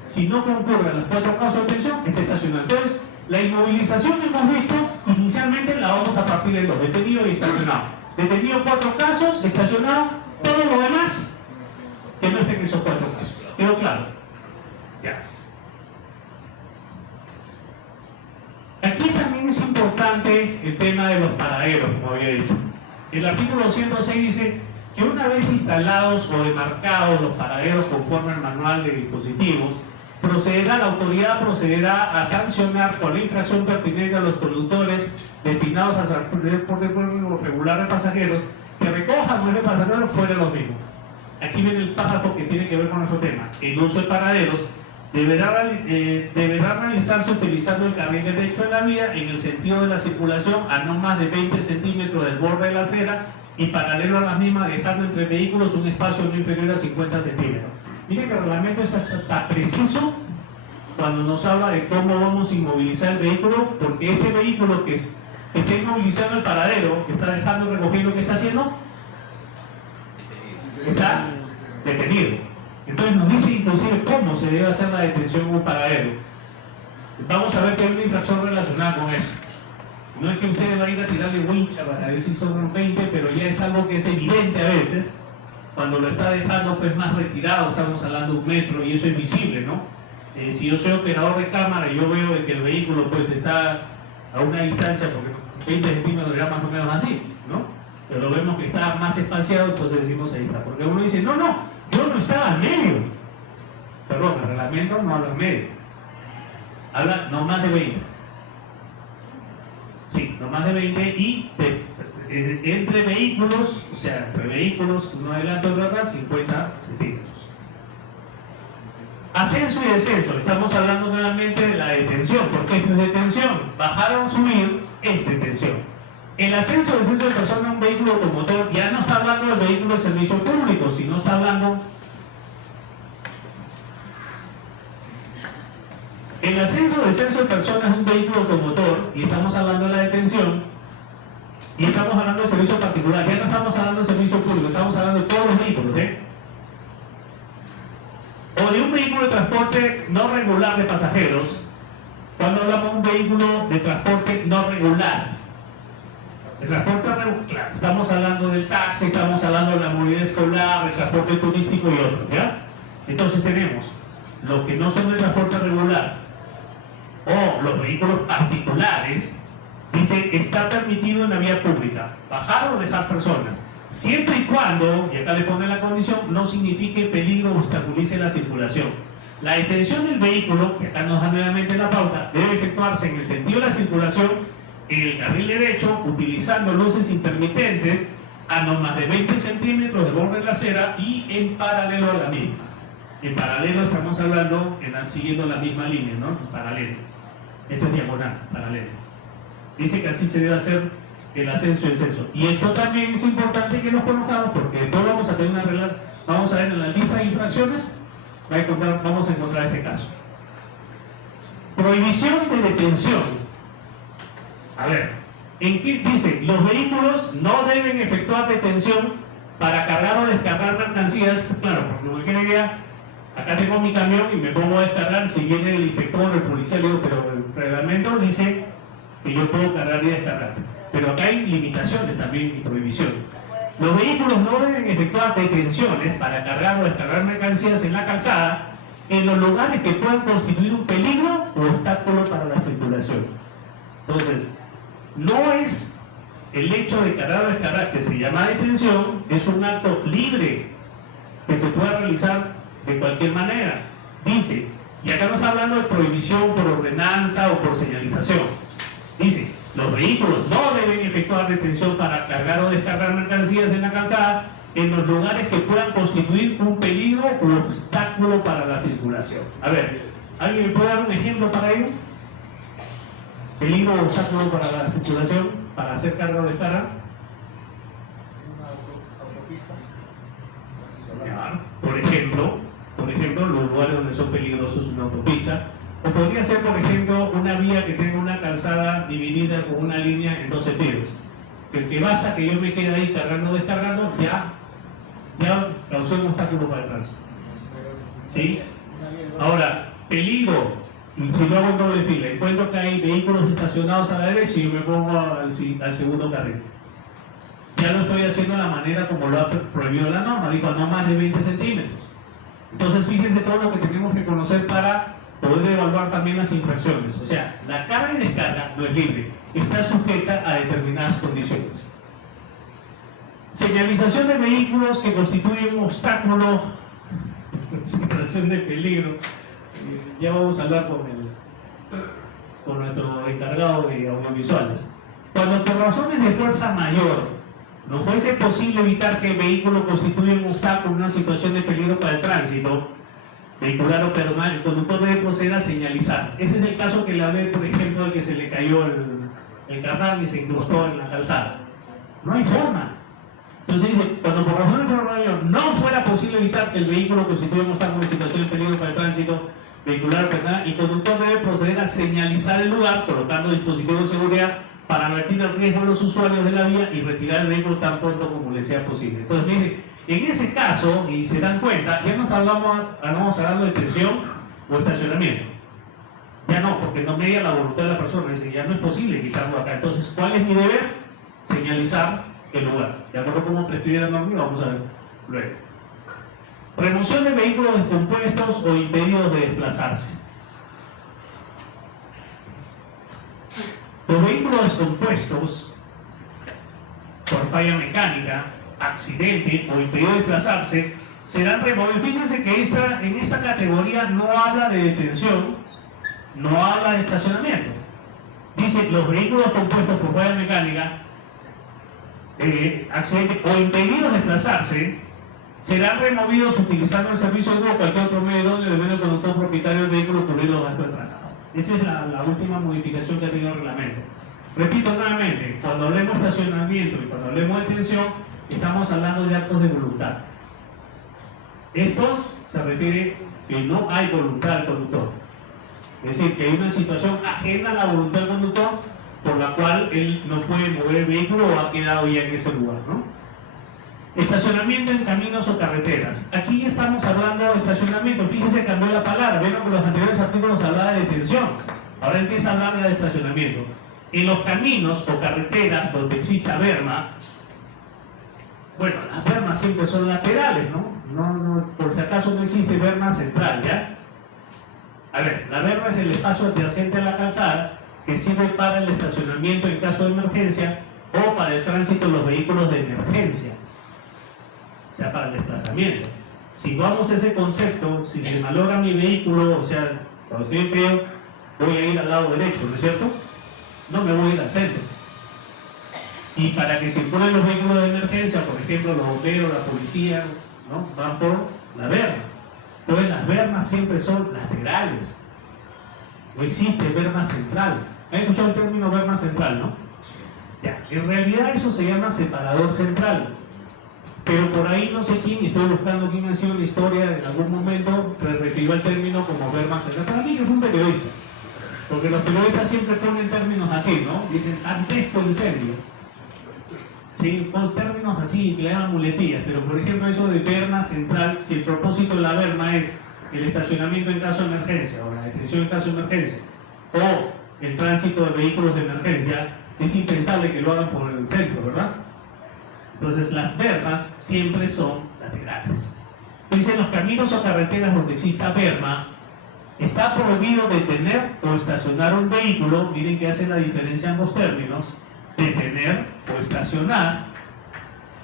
Si no concurren los 4 casos de detención, está estacionado. Entonces, la inmovilización que hemos visto, inicialmente la vamos a partir en 2, detenido y estacionado. Detenido 4 casos, estacionado, todo lo demás que no estén en esos 4 casos. ¿Quedó claro? Ya. Aquí también es importante el tema de los paraderos, como había dicho. El artículo 206 dice que una vez instalados o demarcados los paraderos conforme al manual de dispositivos, la autoridad procederá a sancionar por la infracción pertinente a los conductores destinados a transporte público regular de pasajeros que recojan o de pasajeros fuera de los mismos. Aquí viene el párrafo que tiene que ver con nuestro tema. El uso de paraderos deberá realizarse utilizando el carril derecho de la vía en el sentido de la circulación a no más de 20 centímetros del borde de la acera y paralelo a las mismas, dejando entre vehículos un espacio no inferior a 50 centímetros. Miren que el reglamento es hasta preciso cuando nos habla de cómo vamos a inmovilizar el vehículo, porque este vehículo que está inmovilizando el paradero, que está dejando recogiendo, ¿qué está haciendo? Está detenido. Entonces nos dice inclusive decirle cómo se debe hacer la detención en un paradero. Vamos a ver que hay una infracción relacionada con eso. No es que usted va a ir a tirarle wincha para ver si son unos 20, pero ya es algo que es evidente a veces, cuando lo está dejando pues más retirado, estamos hablando de 1 metro y eso es visible, ¿no? Si yo soy operador de cámara y yo veo de que el vehículo pues está a una distancia, porque 20 centímetros era más o menos así, ¿no? Pero vemos que está más espaciado, entonces decimos ahí está. Porque uno dice, no, yo no estaba al medio. Perdón, el reglamento no habla al medio. Habla no más de 20. Sí, no más de 20 y entre vehículos, o sea, entre vehículos, uno adelante, otro atrás, 50 centímetros. Ascenso y descenso, estamos hablando nuevamente de la detención, porque esto es detención. Bajar o subir es detención. El ascenso o descenso de persona en un vehículo automotor ya no está hablando del vehículo de servicio público, sino está hablando. El ascenso o descenso de personas en un vehículo automotor, y estamos hablando de la detención, y estamos hablando de servicio particular, ya no estamos hablando de servicio público, estamos hablando de todos los vehículos, o de un vehículo de transporte no regular de pasajeros. Cuando hablamos de un vehículo de transporte no regular, de transporte regular, estamos hablando del taxi, estamos hablando de la movilidad escolar, del transporte turístico y otros, ¿ya? Entonces tenemos los que no son de transporte regular o los vehículos particulares. Dice, está permitido en la vía pública bajar o dejar personas, siempre y cuando, y acá le pone la condición, no signifique peligro o obstaculice la circulación. La detención del vehículo, que acá nos da nuevamente la pauta, debe efectuarse en el sentido de la circulación en el carril derecho, utilizando luces intermitentes a no más de 20 centímetros de borde de la acera y en paralelo a la misma. En paralelo estamos hablando, siguiendo la misma línea, ¿no? En paralelo. Esto es diagonal, paralelo. Dice que así se debe hacer el ascenso y el descenso. Y esto también es importante que nos conozcamos, porque después vamos a tener una regla, vamos a ver en la lista de infracciones, vamos a encontrar este caso. Prohibición de detención. A ver, ¿en qué dice? Los vehículos no deben efectuar detención para cargar o descargar mercancías. Claro, porque cualquier idea, acá tengo mi camión y me pongo a descargar, si viene el inspector o el policía, le digo, pero el reglamento dice que yo puedo cargar y descargar. Pero acá hay limitaciones también y prohibición. Los vehículos no deben efectuar detenciones para cargar o descargar mercancías en la calzada en los lugares que puedan constituir un peligro o obstáculo para la circulación. Entonces, no es el hecho de cargar o descargar, que se llama detención, es un acto libre que se puede realizar de cualquier manera. Dice, y acá no está hablando de prohibición por ordenanza o por señalización. Dice, los vehículos no deben efectuar detención para cargar o descargar mercancías en la calzada en los lugares que puedan constituir un peligro o obstáculo para la circulación. A ver, ¿alguien me puede dar un ejemplo para ello? Peligro o obstáculo para la circulación, para hacer carga o descarga. Por ejemplo, los lugares donde son peligrosos, una autopista. O podría ser, por ejemplo, una vía que tenga una calzada dividida con una línea en 2 sentidos. Que el que vaya, que yo me quede ahí cargando o descargando, ya causó un obstáculo para el tránsito. ¿Sí? Ahora, peligro, si lo hago en doble fila, encuentro que hay vehículos estacionados a la derecha y yo me pongo al segundo carril. Ya lo estoy haciendo de la manera como lo ha prohibido la norma, dijo no más de 20 centímetros. Entonces, fíjense todo lo que tenemos que conocer para poder evaluar también las infracciones. O sea, la carga y descarga no es libre, está sujeta a determinadas condiciones. Señalización de vehículos que constituyen un obstáculo, situación de peligro. Ya vamos a hablar con nuestro encargado de audiovisuales. Cuando por razones de fuerza mayor no fuese posible evitar que el vehículo constituya un obstáculo en una situación de peligro para el tránsito vehicular o peatonal, el conductor debe proceder a señalizar. Ese es el caso que le hablé, por ejemplo, de que se le cayó el carnal y se incrustó en la calzada. No hay forma. Entonces dice, cuando por razones de fuerza mayor no fuera posible evitar que el vehículo constituya un obstáculo en situación de peligro para el tránsito vehicular o peatonal, el conductor debe proceder a señalizar el lugar colocando dispositivos de seguridad para advertir el riesgo a los usuarios de la vía y retirar el vehículo tan pronto como le sea posible. Entonces me dice, En ese caso, y se dan cuenta, ya no estamos hablando de detención o estacionamiento. Ya no, porque no media la voluntad de la persona. Dice, ya no es posible quitarlo acá. Entonces, ¿cuál es mi deber? Señalizar el lugar. De acuerdo a cómo prescribe la norma, vamos a ver luego. Remoción de vehículos descompuestos o impedidos de desplazarse. Los vehículos descompuestos por falla mecánica, accidente o impedido de desplazarse serán removidos. Fíjense que en esta categoría no habla de detención, no habla de estacionamiento. Dice los vehículos compuestos por falla mecánica, accidente o impedidos de desplazarse serán removidos utilizando el servicio de o cualquier otro medio donde el medio conductor propietario del vehículo cubrir los gastos de traslado. Esa es la última modificación que ha tenido el reglamento. Repito nuevamente, cuando hablemos de estacionamiento y cuando hablemos de detención, estamos hablando de actos de voluntad. Estos se refiere que no hay voluntad del conductor. Es decir, que hay una situación ajena a la voluntad del conductor por la cual él no puede mover el vehículo o ha quedado ya en ese lugar, ¿no? Estacionamiento en caminos o carreteras. Aquí estamos hablando de estacionamiento. Fíjense, cambió la palabra. Vieron que los anteriores artículos hablaba de detención. Ahora empieza a hablar de estacionamiento. En los caminos o carreteras donde exista berma, bueno, las bermas siempre son laterales, ¿no? Por si acaso no existe berma central, ¿ya? A ver, la berma es el espacio adyacente a la calzada que sirve para el estacionamiento en caso de emergencia o para el tránsito de los vehículos de emergencia, o sea, para el desplazamiento. Si vamos a ese concepto, si se malogra mi vehículo, o sea, cuando estoy en pie, voy a ir al lado derecho, ¿no es cierto? No me voy a ir al centro. Y para que circulen los vehículos de emergencia, por ejemplo, los bomberos, la policía, ¿no? Van por la berma. Entonces las bermas siempre son laterales. No existe berma central. ¿Han escuchado el término berma central, no? Ya, en realidad eso se llama separador central. Pero por ahí no sé quién, estoy buscando quién ha sido en la historia en algún momento, refirió al término como berma central. Para mí que es un periodista. Porque los periodistas siempre ponen términos así, ¿no? Dicen, antesco incendio. Sí, con términos así, que le llaman muletillas. Pero por ejemplo eso de berma central, si el propósito de la berma es el estacionamiento en caso de emergencia, o la detención en caso de emergencia, o el tránsito de vehículos de emergencia, es impensable que lo hagan por el centro, ¿verdad? Entonces las bermas siempre son laterales. Entonces en los caminos o carreteras donde exista berma, está prohibido detener o estacionar un vehículo. Miren que hacen la diferencia ambos términos: detener o estacionar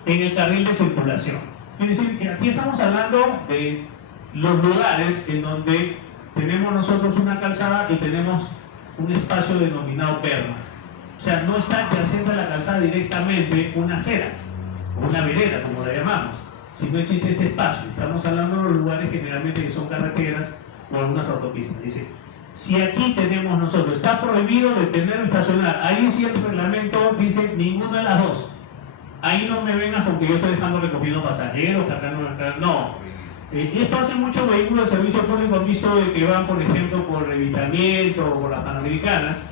en el carril de circulación. Es decir, que aquí estamos hablando de los lugares en donde tenemos nosotros una calzada y tenemos un espacio denominado berma. O sea, no está adyacente a la calzada directamente una acera o una vereda, como la llamamos, si no existe este espacio. Estamos hablando de los lugares generalmente que son carreteras o algunas autopistas. Dice, si aquí tenemos nosotros, está prohibido detener o estacionar, ahí sí el reglamento dice ninguna de las dos. Ahí no me vengas con que yo estoy dejando recogiendo pasajeros, cargando, no. Esto hace muchos vehículos de servicio público, han visto que van, por ejemplo, por Evitamiento o por las Panamericanas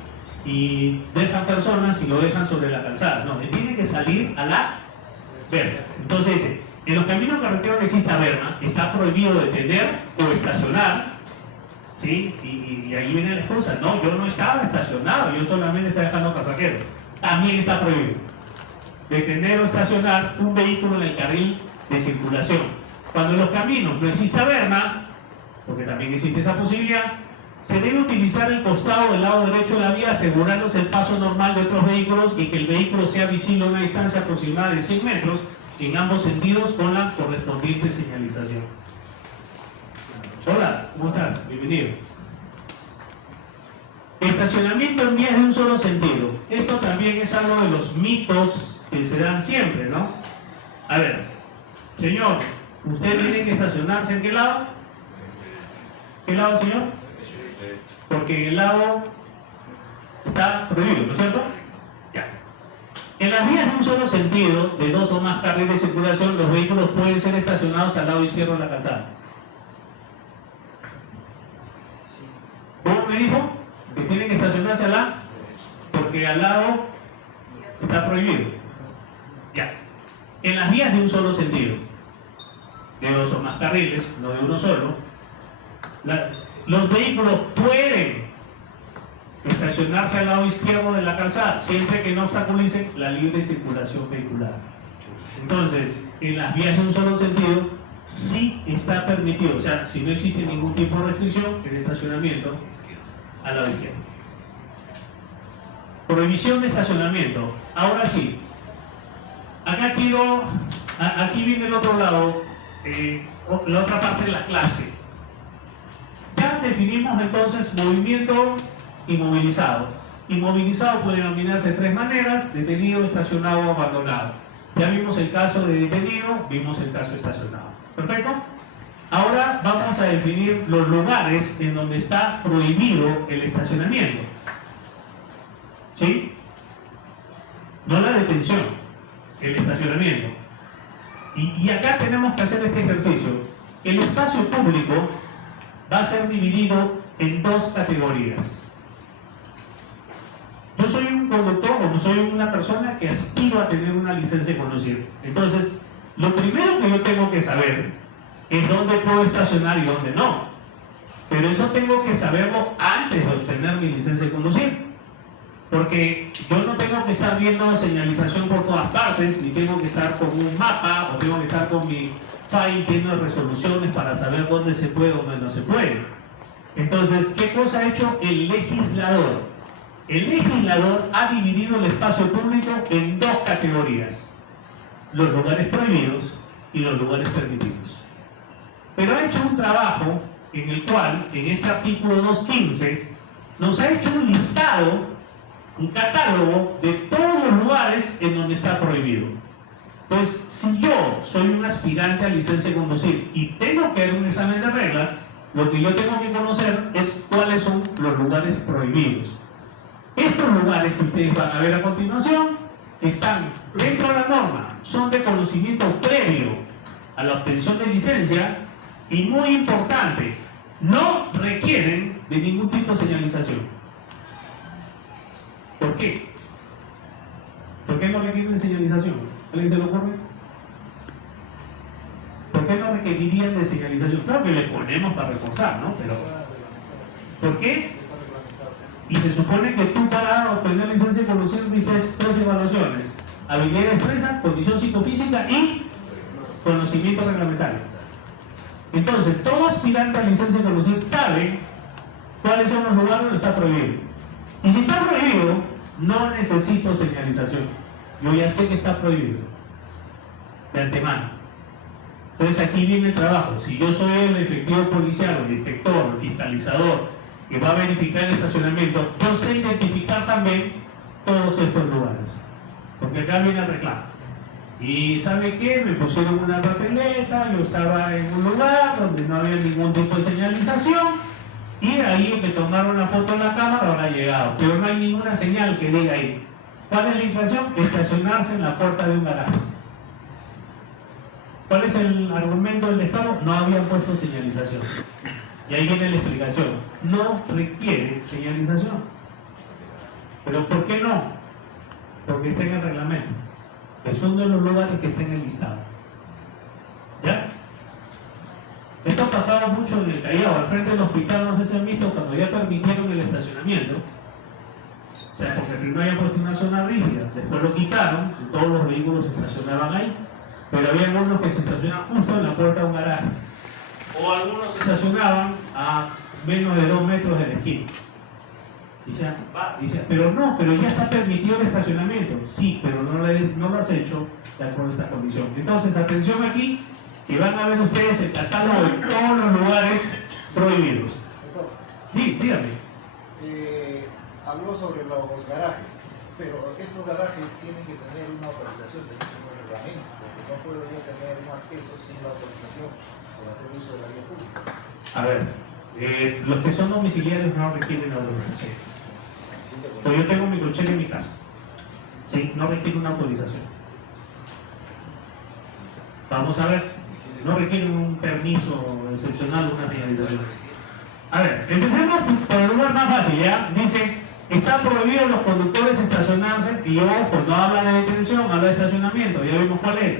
y dejan personas y lo dejan sobre la calzada. No, tiene que salir a la berma. Entonces dice, en los caminos carreteros que exista berma, está prohibido detener o estacionar. ¿Sí? Y ahí viene la excusa. No, yo no estaba estacionado, yo solamente estaba dejando pasajeros. También está prohibido detener o estacionar un vehículo en el carril de circulación. Cuando en los caminos no exista berma, porque también existe esa posibilidad, se debe utilizar el costado del lado derecho de la vía, asegurándose el paso normal de otros vehículos y que el vehículo sea visible a una distancia aproximada de 100 metros en ambos sentidos con la correspondiente señalización. Hola, ¿cómo estás? Bienvenido. Estacionamiento en vías de un solo sentido. Esto también es algo de los mitos que se dan siempre, ¿no? A ver, señor, ¿usted tiene que estacionarse en qué lado? ¿Qué lado, señor? Porque en el lado está prohibido, ¿no es cierto? Ya. En las vías de un solo sentido, de dos o más carriles de circulación, los vehículos pueden ser estacionados al lado izquierdo de la calzada. ¿Cómo me dijo? Que tienen que estacionarse al lado, porque al lado está prohibido. Ya. En las vías de un solo sentido. de 2 o más carriles, no de uno solo, los vehículos pueden estacionarse al lado izquierdo de la calzada, siempre que no obstaculicen la libre circulación vehicular. Entonces, en las vías de un solo sentido, sí está permitido, o sea, si no existe ningún tipo de restricción, el estacionamiento al lado izquierdo. Prohibición de estacionamiento. Ahora sí, aquí viene el otro lado, la otra parte de la clase. Ya definimos entonces movimiento inmovilizado. Inmovilizado puede denominarse de 3 maneras: detenido, estacionado o abandonado. Ya vimos el caso de detenido, vimos el caso de estacionado. ¿Perfecto? Ahora vamos a definir los lugares en donde está prohibido el estacionamiento. ¿Sí? No la detención, el estacionamiento. Y acá tenemos que hacer este ejercicio. El espacio público va a ser dividido en 2 categorías. Yo soy un conductor o no soy una persona que aspiro a tener una licencia de conducir. Entonces, lo primero que yo tengo que saber es dónde puedo estacionar y dónde no. Pero eso tengo que saberlo antes de obtener mi licencia de conducir. Porque yo no tengo que estar viendo señalización por todas partes, ni tengo que estar con un mapa, o tengo que estar con mi file lleno de resoluciones para saber dónde se puede o dónde no se puede. Entonces, ¿qué cosa ha hecho el legislador? El legislador ha dividido el espacio público en 2 categorías: los lugares prohibidos y los lugares permitidos. Pero ha hecho un trabajo en el cual, en este artículo 215, nos ha hecho un listado, un catálogo de todos los lugares en donde está prohibido. Pues si yo soy un aspirante a licencia de conducir y tengo que hacer un examen de reglas, lo que yo tengo que conocer es cuáles son los lugares prohibidos. Estos lugares que ustedes van a ver a continuación están dentro de la norma, son de conocimiento previo a la obtención de licencia y, muy importante, no requieren de ningún tipo de señalización. ¿Por qué? ¿Por qué no requieren señalización? ¿Alguien se lo ocurre? ¿Por qué no requerirían de señalización? Claro que le ponemos para reforzar, ¿no? Pero ¿por qué? Y se supone que tú, para obtener licencia de conducir, dices 3 evaluaciones: habilidad y destreza, condición psicofísica y conocimiento reglamentario. Entonces, todo aspirante a licencia de conducir sabe cuáles son los lugares donde está prohibido. Y si está prohibido, no necesito señalización. Yo ya sé que está prohibido de antemano. Entonces aquí viene el trabajo. Si yo soy el efectivo policial, el inspector, el fiscalizador que va a verificar el estacionamiento, yo sé identificar también todos estos lugares. Porque acá viene el reclamo. Y ¿sabe qué? Me pusieron una papeleta, yo estaba en un lugar donde no había ningún tipo de señalización, y ahí me tomaron una foto en la cámara, ahora ha llegado. Pero no hay ninguna señal que diga ahí. ¿Cuál es la infracción? Estacionarse en la puerta de un garaje. ¿Cuál es el argumento del Estado? No habían puesto señalización. Y ahí viene la explicación. No requiere señalización. ¿Pero por qué no? Porque está en el reglamento. Es uno de los lugares que está en el listado. ¿Ya? Esto ha pasado mucho en el Callao. Al frente del hospital, no sé si han visto, cuando ya permitieron el estacionamiento. O sea, porque primero habían puesto una zona rígida, después lo quitaron y todos los vehículos se estacionaban ahí. Pero había algunos que se estacionaban justo en la puerta de un garaje. O algunos se estacionaban a menos de 2 metros de la esquina. Dice, pero no, pero ya está permitido el estacionamiento. Sí, pero no lo has hecho de acuerdo a esta condición. Entonces, atención aquí, que van a ver ustedes el catálogo de todos los lugares prohibidos. Sí, dígame. Habló sobre los garajes, pero estos garajes tienen que tener una autorización del mismo reglamento, porque no puedo yo tener un acceso sin la autorización para hacer uso de la vía pública. A ver, los que son domiciliarios no requieren autorización. Pues yo tengo mi coche en mi casa. Sí, no requiere una autorización. Vamos a ver, no requiere un permiso excepcional o una señalización. A ver, empecemos por el lugar más fácil, ¿ya? Dice, está prohibido los conductores estacionarse, y ojo, no habla de detención, habla de estacionamiento, ya vimos cuál es.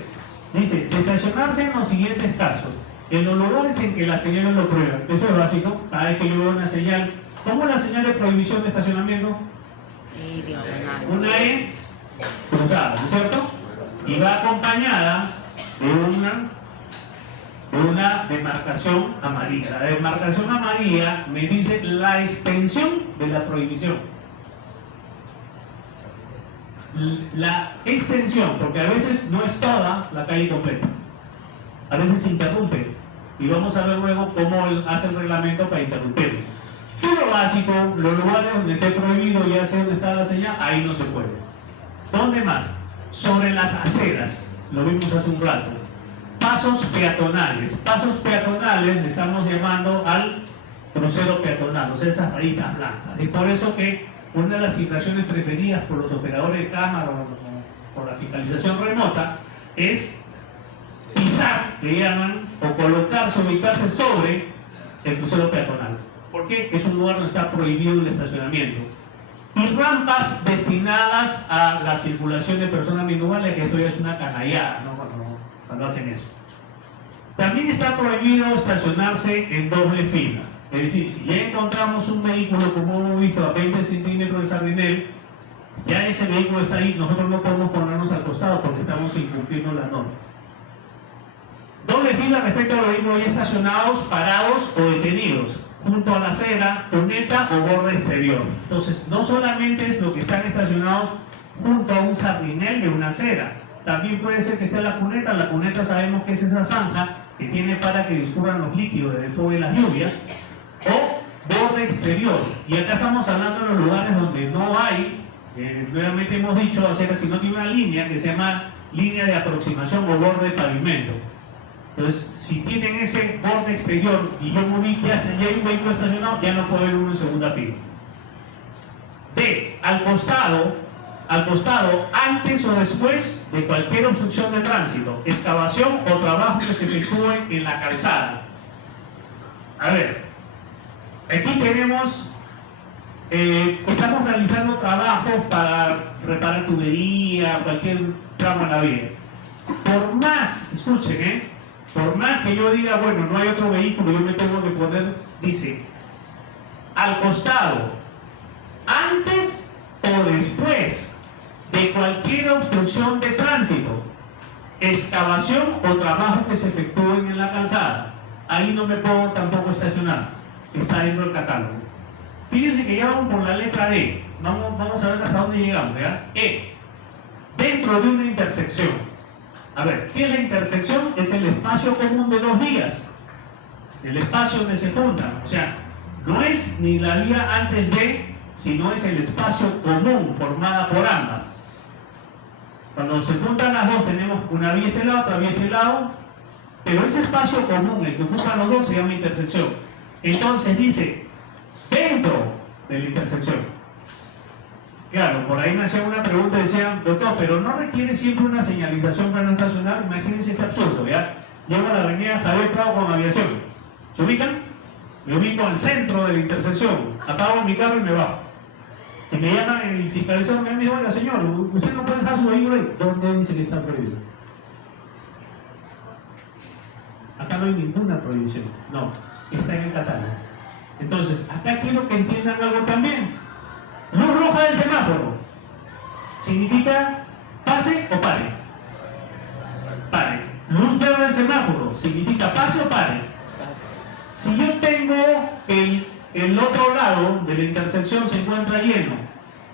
Dice, de estacionarse en los siguientes casos. En los lugares en que las señales lo prueban. Eso es básico. Cada vez que yo veo una señal, ¿cómo es la señal de prohibición de estacionamiento? Una E cruzada, ¿no es cierto? Y va acompañada de una demarcación amarilla. La demarcación amarilla me dice la extensión de la prohibición. La extensión, porque a veces no es toda la calle completa. A veces se interrumpe. Y vamos a ver luego cómo hace el reglamento para interrumpirlo. Pero básico, los lugares donde esté prohibido, ya sé dónde está la señal, ahí no se puede. ¿Dónde más? Sobre las aceras, lo vimos hace un rato. Pasos peatonales. Pasos peatonales le estamos llamando al crucero peatonal, o sea, esas rayitas blancas. Es por eso que una de las infracciones preferidas por los operadores de cámara o por la fiscalización remota es pisar, le llaman, o colocarse, ubicarse sobre el crucero peatonal. ¿Por qué? Es un lugar donde está prohibido el estacionamiento. Y rampas destinadas a la circulación de personas minusválidas, que esto ya es una canallada, ¿no? Cuando hacen eso. También está prohibido estacionarse en doble fila. Es decir, si ya encontramos un vehículo, como hemos visto, a 20 centímetros de sardinel, ya ese vehículo está ahí, nosotros no podemos ponernos al costado porque estamos incumpliendo la norma. Doble fila respecto a los vehículos ya estacionados, parados o detenidos, junto a la acera, cuneta o borde exterior. Entonces, no solamente es lo que están estacionados junto a un sardinel de una acera, también puede ser que esté la cuneta sabemos que es esa zanja que tiene para que discurran los líquidos del fuego de las lluvias, o borde exterior. Y acá estamos hablando de los lugares donde no hay, nuevamente hemos dicho, acera, si no tiene una línea que se llama línea de aproximación o borde de pavimento. Entonces, si tienen ese borde exterior y yo moví, ya hay un vehículo estacionado, ya no puede haber uno en segunda fila. D, al costado, antes o después de cualquier obstrucción de tránsito, excavación o trabajo que se efectúen en la calzada. A ver, aquí tenemos, estamos realizando trabajos para reparar tubería, cualquier tramo en la vía. Por más, escuchen, por más que yo diga, bueno, no hay otro vehículo, yo me tengo que poner, dice, al costado, antes o después de cualquier obstrucción de tránsito, excavación o trabajo que se efectúen en la calzada. Ahí no me puedo tampoco estacionar, está dentro del catálogo. Fíjense que ya vamos por la letra D, vamos a ver hasta dónde llegamos, ¿verdad? E, dentro de una intersección. A ver, ¿qué es la intersección? Es el espacio común de dos vías, el espacio donde se juntan. O sea, no es ni la vía antes de, sino es el espacio común formada por ambas. Cuando se juntan las dos tenemos una vía a este lado, otra vía a este lado, pero ese espacio común, el que ocupan los dos, se llama intersección. Entonces dice, dentro de la intersección. Claro, por ahí me hacían una pregunta y decían, doctor, pero no requiere siempre una señalización para no estacionar. Imagínense este absurdo, ¿ya? Llego a la avenida Javier Prado con aviación. ¿Se ubican? Me ubico al centro de la intersección, apago mi carro y me bajo. Y me llaman el fiscalizador y me dice, oiga señor, usted no puede dejar su vehículo ahí. ¿Dónde dice que está prohibido? Acá no hay ninguna prohibición, no, está en el catálogo. Entonces, acá quiero que entiendan algo también. Luz roja del semáforo significa pase o pare. Pare. Luz verde del semáforo significa pase o pare. Si yo tengo el otro lado de la intersección se encuentra lleno,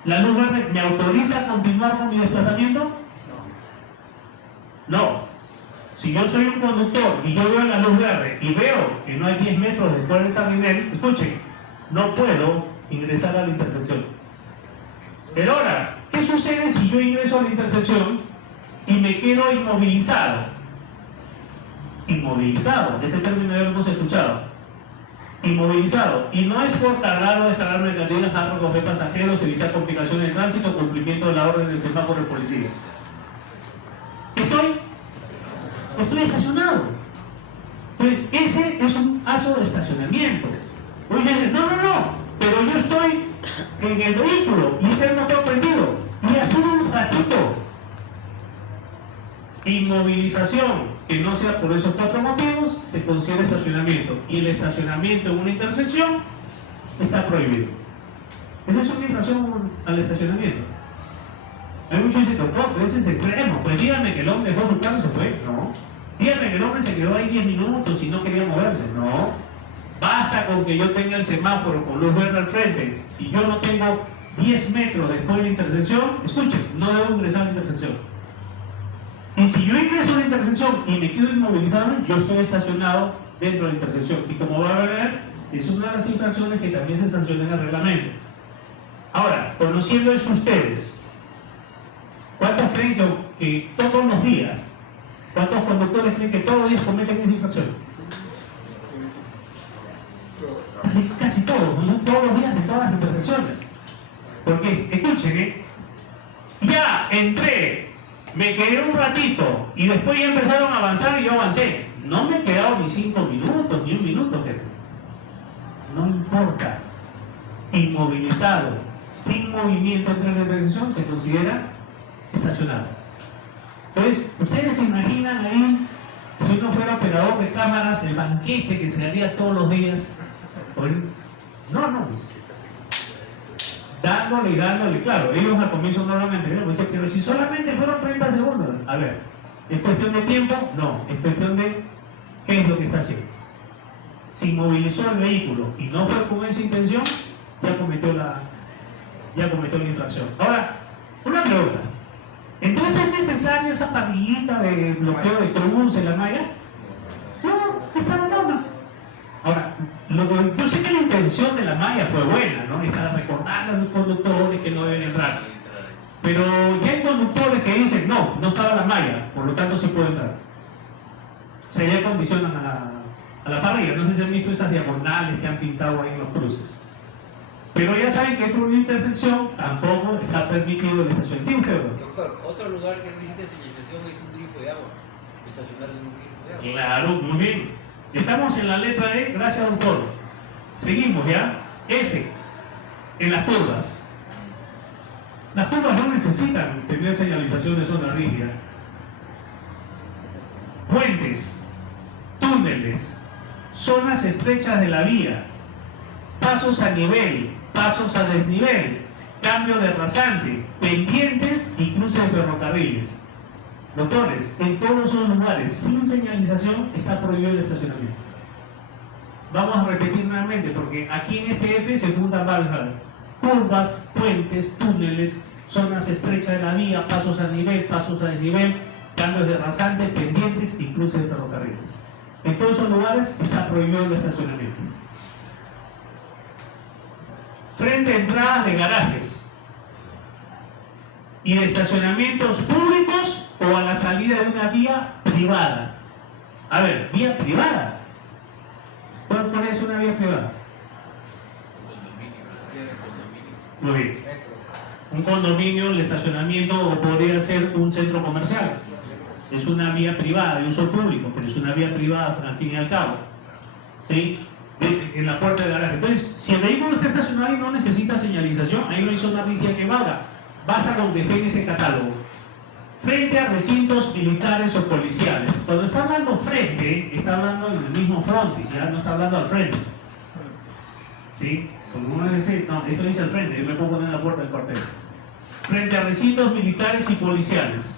¿la luz verde me autoriza a continuar con mi desplazamiento? No. Si yo soy un conductor y yo veo la luz verde y veo que no hay 10 metros después de sardinel, escuchen, no puedo ingresar a la intersección. Pero ahora, ¿qué sucede si yo ingreso a la intersección y me quedo inmovilizado? Inmovilizado, ese término ya lo hemos escuchado. Inmovilizado, y no es por cargar o descargar mercancías, dejar recoger pasajeros, evitar complicaciones de tránsito, cumplimiento de la orden del semáforo de policía. Estoy estacionado. Entonces, ese es un caso de estacionamiento. Uno dice, no, pero yo estoy en el vehículo y está el motor prendido y ha sido un ratito. inmovilización que no sea por esos 4 motivos se considera estacionamiento, y el estacionamiento en una intersección está prohibido. Esa es una infracción al estacionamiento. Hay muchos que dicen, doctor, pero ese es extremo. Pues dígame que el hombre dejó su carro y se fue. No. Dígame que el hombre se quedó ahí 10 minutos y no quería moverse. No. Basta con que yo tenga el semáforo con luz verde al frente. Si yo no tengo 10 metros después de la intersección, escuchen, no debo ingresar a la intersección. Y si yo ingreso a la intersección y me quedo inmovilizado, yo estoy estacionado dentro de la intersección. Y como van a ver, es una de las infracciones que también se sanciona en el reglamento. Ahora, conociendo eso ustedes, ¿cuántos creen que todos los días, cuántos conductores creen que todos los días cometen esa infracción? Casi todos, ¿no? Todos los días de todas las intersecciones. Porque, escuchen, ya entré, me quedé un ratito y después ya empezaron a avanzar y yo avancé. No me he quedado ni 5 minutos, ni 1 minuto, jefe. No importa. Inmovilizado, sin movimiento entre la intersección, se considera estacionado. Entonces, ustedes se imaginan ahí, si uno fuera operador de cámaras, el banquete que se haría todos los días. No, dándole y dándole, claro, ellos al comienzo normalmente, pero si solamente fueron 30 segundos, a ver, ¿es cuestión de tiempo? No, es cuestión de qué es lo que está haciendo. Si movilizó el vehículo y no fue con esa intención, ya cometió la infracción. Ahora, una pregunta, ¿entonces es necesaria esa parrillita de bloqueo de cruz en la malla? No, está la norma. Ahora, yo sé que la intención de la malla fue buena, ¿no? Está recordando a los conductores que no deben entrar. Pero ya hay conductores que dicen, no estaba la malla, por lo tanto sí puedo entrar. O sea, ya condicionan a la parrilla. No sé si han visto esas diagonales que han pintado ahí en los cruces. Pero ya saben que dentro de una intersección tampoco está permitido el estacionamiento. Doctor, otro lugar que existe señalización es un grifo de agua. Estacionarse en un grifo de agua. Claro, muy bien. Estamos en la letra E, gracias doctor. Seguimos ya. F, en las curvas. Las curvas no necesitan tener señalización de zona rígida. Puentes, túneles, zonas estrechas de la vía, pasos a nivel, pasos a desnivel, cambio de rasante, pendientes y cruces de ferrocarriles. Doctores, en todos esos lugares sin señalización está prohibido el estacionamiento. Vamos a repetir nuevamente porque aquí en este F se juntan varios curvas, puentes, túneles, zonas estrechas de la vía, pasos a nivel, pasos a desnivel, cambios de rasante, pendientes y cruces de ferrocarriles. En todos esos lugares está prohibido el estacionamiento. Frente a entradas de garajes y de estacionamientos públicos o a la salida de una vía privada. A ver, vía privada. ¿Cuál puede ser una vía privada? Muy bien. Un condominio, el estacionamiento podría ser un centro comercial. Es una vía privada de uso público, pero es una vía privada al fin y al cabo. ¿Sí? En la puerta de garaje. Entonces, si el vehículo está estacionado y no necesita señalización, ahí no hay zona rígida que valga. Basta con que esté en este catálogo. Frente a recintos militares o policiales. Cuando está hablando frente, está hablando en el mismo frontis, ya no está hablando al frente. ¿Sí? Como uno dice, no, esto dice al frente, yo me pongo en la puerta del cuartel. Frente a recintos militares y policiales.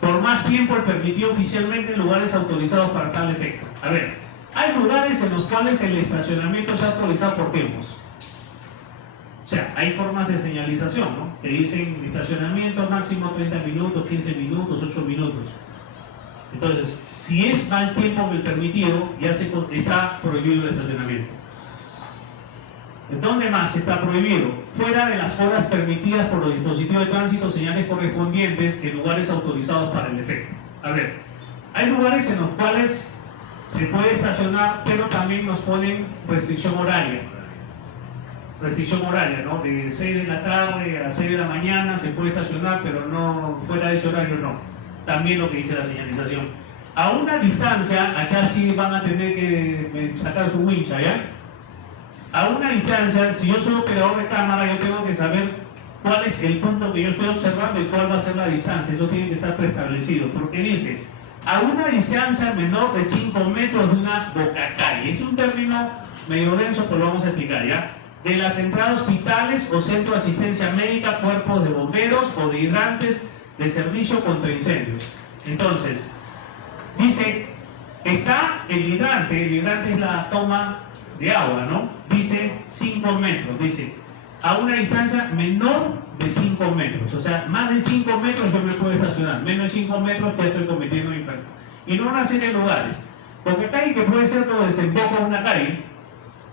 Por más tiempo el permitido oficialmente en lugares autorizados para tal efecto. A ver, hay lugares en los cuales el estacionamiento se ha autorizado por tiempos. O sea, hay formas de señalización, ¿no? Que dicen estacionamiento máximo 30 minutos, 15 minutos, 8 minutos. Entonces, si es mal tiempo el permitido, ya está prohibido el estacionamiento. ¿Dónde más está prohibido? Fuera de las horas permitidas por los dispositivos de tránsito, señales correspondientes en lugares autorizados para el efecto. A ver, hay lugares en los cuales se puede estacionar, pero también nos ponen restricción horaria. Restricción horaria, ¿no? De 6 de la tarde a 6 de la mañana se puede estacionar, pero no fuera de ese horario no. También lo que dice la señalización. A una distancia, acá sí van a tener que sacar su wincha, ¿ya? A una distancia, si yo soy operador de cámara, yo tengo que saber cuál es el punto que yo estoy observando y cuál va a ser la distancia. Eso tiene que estar preestablecido, porque dice, a una distancia menor de 5 metros de una bocacalle. Es un término medio denso, pero lo vamos a explicar, ¿ya? De las entradas a hospitales o centro de asistencia médica, cuerpos de bomberos o de hidrantes de servicio contra incendios. Entonces, dice, está el hidrante es la toma de agua, ¿no? Dice 5 metros, dice, a una distancia menor de 5 metros, o sea, más de 5 metros yo me puedo estacionar, menos de 5 metros ya estoy cometiendo infracción. Y no una serie de lugares, porque calle que puede ser todo desemboco de una calle,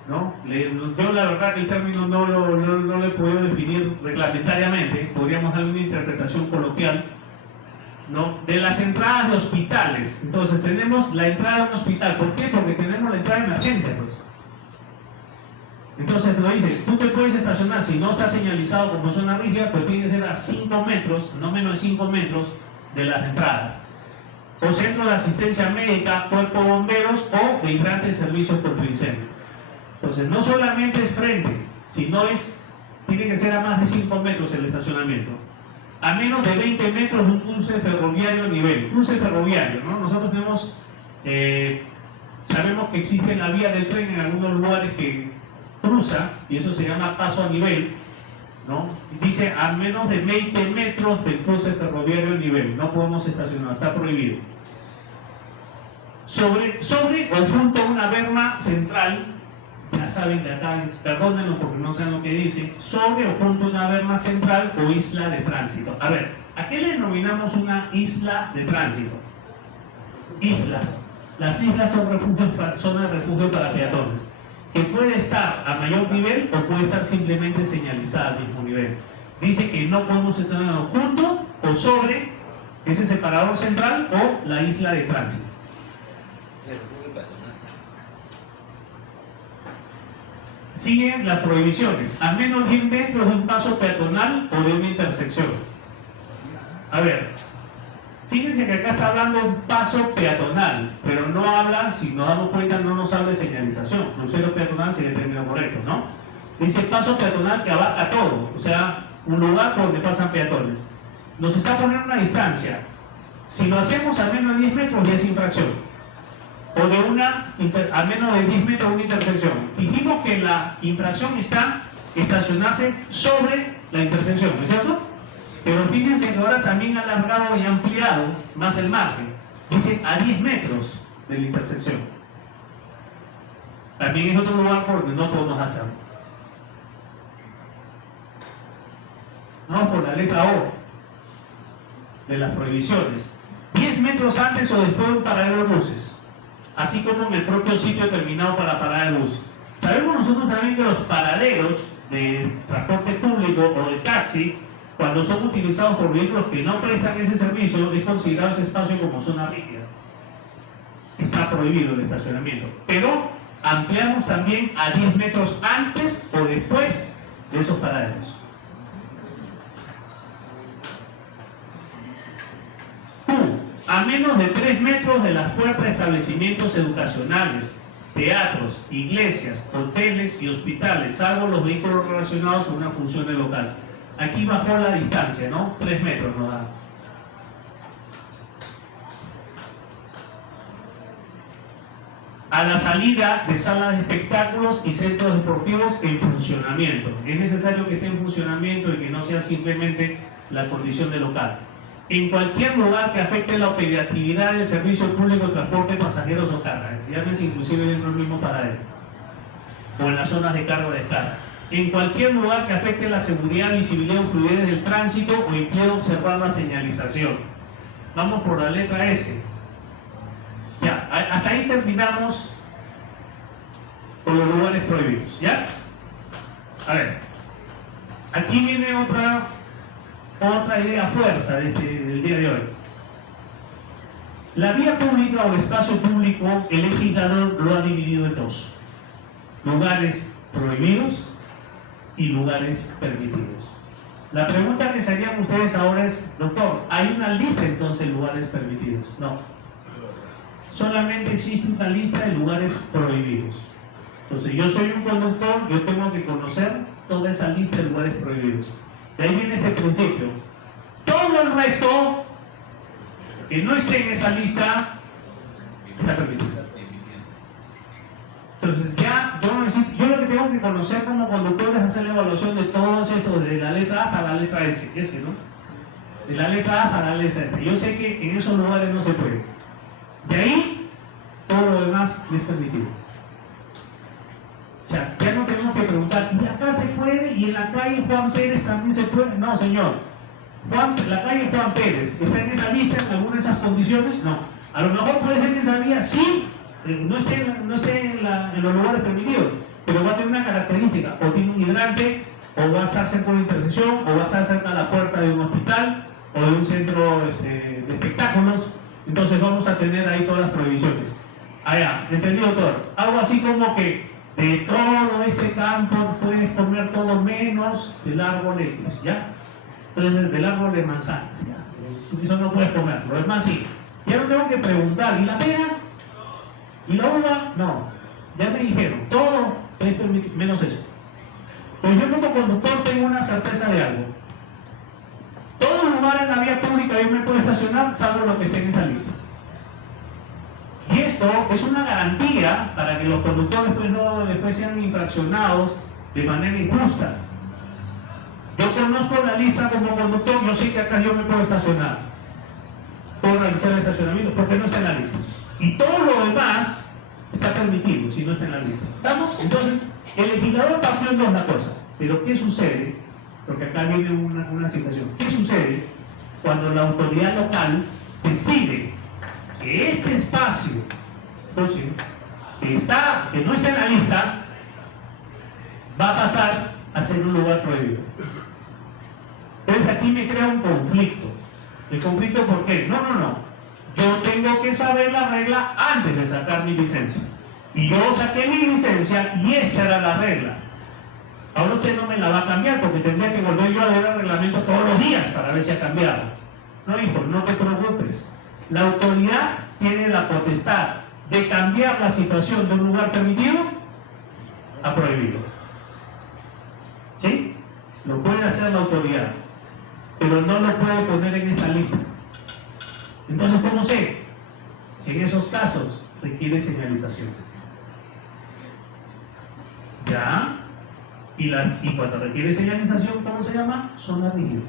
¿no? Yo la verdad que el término no lo he podido definir reglamentariamente, podríamos dar una interpretación coloquial, ¿no? De las entradas de hospitales. Entonces tenemos la entrada de un hospital, ¿por qué? Porque tenemos la entrada de emergencia, pues. Entonces lo dice, tú te puedes estacionar, si no está señalizado como zona rígida, pues tiene que ser a 5 metros, no menos de 5 metros de las entradas. O centro de asistencia médica, cuerpo de bomberos o de hidrantes servicios contra incendio. Entonces no solamente es frente, sino tiene que ser a más de 5 metros el estacionamiento. A menos de 20 metros de un cruce ferroviario a nivel. Cruce ferroviario, ¿no? Nosotros sabemos que existe la vía del tren en algunos lugares que cruza, y eso se llama paso a nivel, ¿no? Dice a menos de 20 metros del cruce ferroviario a nivel, no podemos estacionar, está prohibido. Sobre o junto a una berma central, ya saben que acá, perdónenlo porque no saben lo que dice, sobre o junto a una berma central o isla de tránsito. A ver, ¿a qué le denominamos una isla de tránsito? Islas. Las islas son zonas de refugio para peatones, que puede estar a mayor nivel o puede estar simplemente señalizada al mismo nivel. Dice que no podemos estar junto o sobre ese separador central o la isla de tránsito. Siguen las prohibiciones, a menos de 10 metros de un paso peatonal o de una intersección. A ver, fíjense que acá está hablando de un paso peatonal, pero no habla, si nos damos cuenta, no nos habla de señalización. Crucero peatonal sería el término correcto, ¿no? Dice paso peatonal que abarca todo, o sea, un lugar por donde pasan peatones. Nos está poniendo una distancia. Si lo hacemos a menos de 10 metros ya es infracción. O a menos de 10 metros de una intersección. Dijimos que la infracción está estacionarse sobre la intersección, ¿no es cierto? Pero fíjense que ahora también ha alargado y ampliado más el margen. Dice a 10 metros de la intersección. También es otro lugar por donde no podemos hacerlo. Vamos por la letra O de las prohibiciones. 10 metros antes o después de un paradero de buses, así como en el propio sitio determinado para la parada de bus. Sabemos nosotros también que los paraderos de transporte público o de taxi, cuando son utilizados por vehículos que no prestan ese servicio, es considerado ese espacio como zona rígida. Está prohibido el estacionamiento. Pero ampliamos también a 10 metros antes o después de esos paraderos. A menos de 3 metros de las puertas de establecimientos educacionales, teatros, iglesias, hoteles y hospitales, salvo los vehículos relacionados con una función del local. Aquí bajó la distancia, ¿no? 3 metros nos da. A la salida de salas de espectáculos y centros deportivos en funcionamiento. Es necesario que esté en funcionamiento y que no sea simplemente la condición de local. En cualquier lugar que afecte la operatividad del servicio público de transporte de pasajeros o carga, llámese inclusive dentro del mismo paradero, o en las zonas de carga o descarga. En cualquier lugar que afecte la seguridad, visibilidad o fluidez del tránsito o impida observar la señalización. Vamos por la letra S. Ya, hasta ahí terminamos con los lugares prohibidos, ¿ya? A ver, aquí viene otra idea fuerza del día de hoy. La vía pública o espacio público, el legislador lo ha dividido en dos: lugares prohibidos y lugares permitidos. La pregunta que se harían ustedes ahora es: doctor, ¿hay una lista entonces de lugares permitidos? No. Solamente existe una lista de lugares prohibidos. Entonces, yo soy un conductor, yo tengo que conocer toda esa lista de lugares prohibidos. De ahí viene este principio. Todo el resto que no esté en esa lista está permitido. Entonces ya, yo lo que tengo que conocer como conductor es hacer la evaluación de todos estos, de la letra A hasta la letra S, ¿no? De la letra A hasta la letra S. Yo sé que en esos lugares no se puede. De ahí, todo lo demás es permitido. O sea, ya no tenemos que preguntar, ¿y acá se puede? ¿Y en la calle Juan Pérez también se puede? No, señor. La calle Juan Pérez, ¿está en esa lista en alguna de esas condiciones? No. A lo mejor puede ser que esa vía sí, no esté en los lugares permitidos, pero va a tener una característica, o tiene un hidrante, o va a estar cerca de una intersección, o va a estar cerca de la puerta de un hospital, o de un centro de espectáculos. Entonces vamos a tener ahí todas las prohibiciones. Allá, entendido todas. Algo así como que de todo este campo puedes comer todo menos del árbol X, ¿ya? Entonces del árbol de manzana, ¿ya? Eso no puedes comer, lo demás sí. Ya no tengo que preguntar, ¿y la pera? ¿Y la uva? No. Ya me dijeron, todo es permitido, menos eso. Pero yo como conductor tengo una certeza de algo. Todo lugar en la vía pública yo me puedo estacionar, salvo lo que esté en esa lista. Y esto es una garantía para que los conductores no después sean infraccionados de manera injusta. Yo conozco la lista como conductor, yo sé que acá yo me puedo estacionar. Puedo realizar el estacionamiento porque no está en la lista. Y todo lo demás está permitido si no está en la lista. ¿Estamos? Entonces, el legislador partió en dos la cosa. Pero ¿qué sucede? Porque acá viene una situación. ¿Qué sucede cuando la autoridad local decide que este espacio, que no está en la lista, va a pasar a ser un lugar prohibido? Entonces aquí me crea un conflicto. ¿El conflicto por qué? No. Yo tengo que saber la regla antes de sacar mi licencia. Y yo saqué mi licencia y esta era la regla. Ahora usted no me la va a cambiar porque tendría que volver yo a leer el reglamento todos los días para ver si ha cambiado. No, hijo, no te preocupes. La autoridad tiene la potestad de cambiar la situación de un lugar permitido a prohibido. ¿Sí? Lo puede hacer la autoridad, pero no lo puede poner en esa lista. Entonces, ¿cómo sé? En esos casos requiere señalización. ¿Ya? Y cuando requiere señalización, ¿cómo se llama? Zona rígida.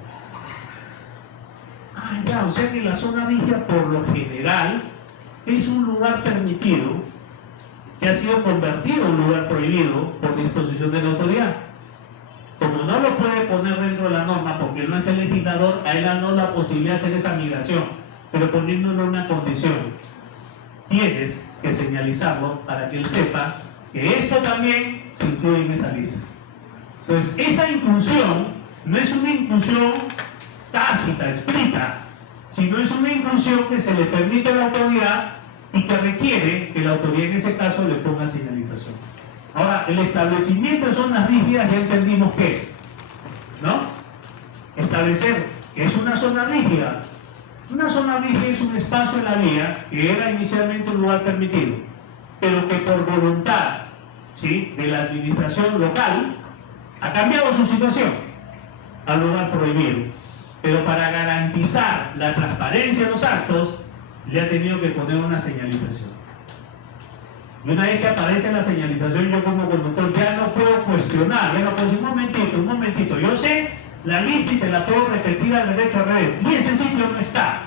Ah, ya, o sea que la zona rígida por lo general es un lugar permitido que ha sido convertido en un lugar prohibido por disposición de la autoridad. Como no lo puede poner dentro de la norma porque no es el legislador, a él ha dado la posibilidad de hacer esa migración, pero poniéndole una condición: tienes que señalizarlo para que él sepa que esto también se incluye en esa lista. Entonces, esa inclusión no es una inclusión tácita, escrita, sino es una inclusión que se le permite a la autoridad y que requiere que la autoridad en ese caso le ponga señalización. Ahora, el establecimiento de zonas rígidas ya entendimos qué es, ¿no? Establecer que es una zona rígida. Una zona rígida es un espacio en la vía que era inicialmente un lugar permitido, pero que por voluntad, ¿sí?, de la administración local ha cambiado su situación al lugar prohibido. Pero para garantizar la transparencia de los actos, le ha tenido que poner una señalización. Y una vez que aparece la señalización, yo como conductor ya no puedo cuestionar, ya no puedo decir, un momentito, yo sé la lista y te la puedo repetir al derecho al revés, y ese sitio no está.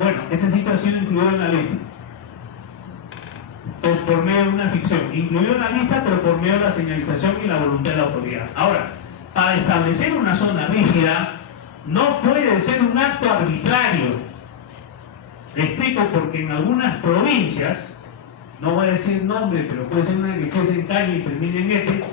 Bueno, ese sitio ha sido incluido en la lista por medio de una ficción, incluido en la lista, pero por medio de la señalización y la voluntad de la autoridad. Ahora, para establecer una zona rígida, no puede ser un acto arbitrario. Le explico, porque en algunas provincias, no voy a decir nombre, pero puede ser una que empiece en calle y termine en este.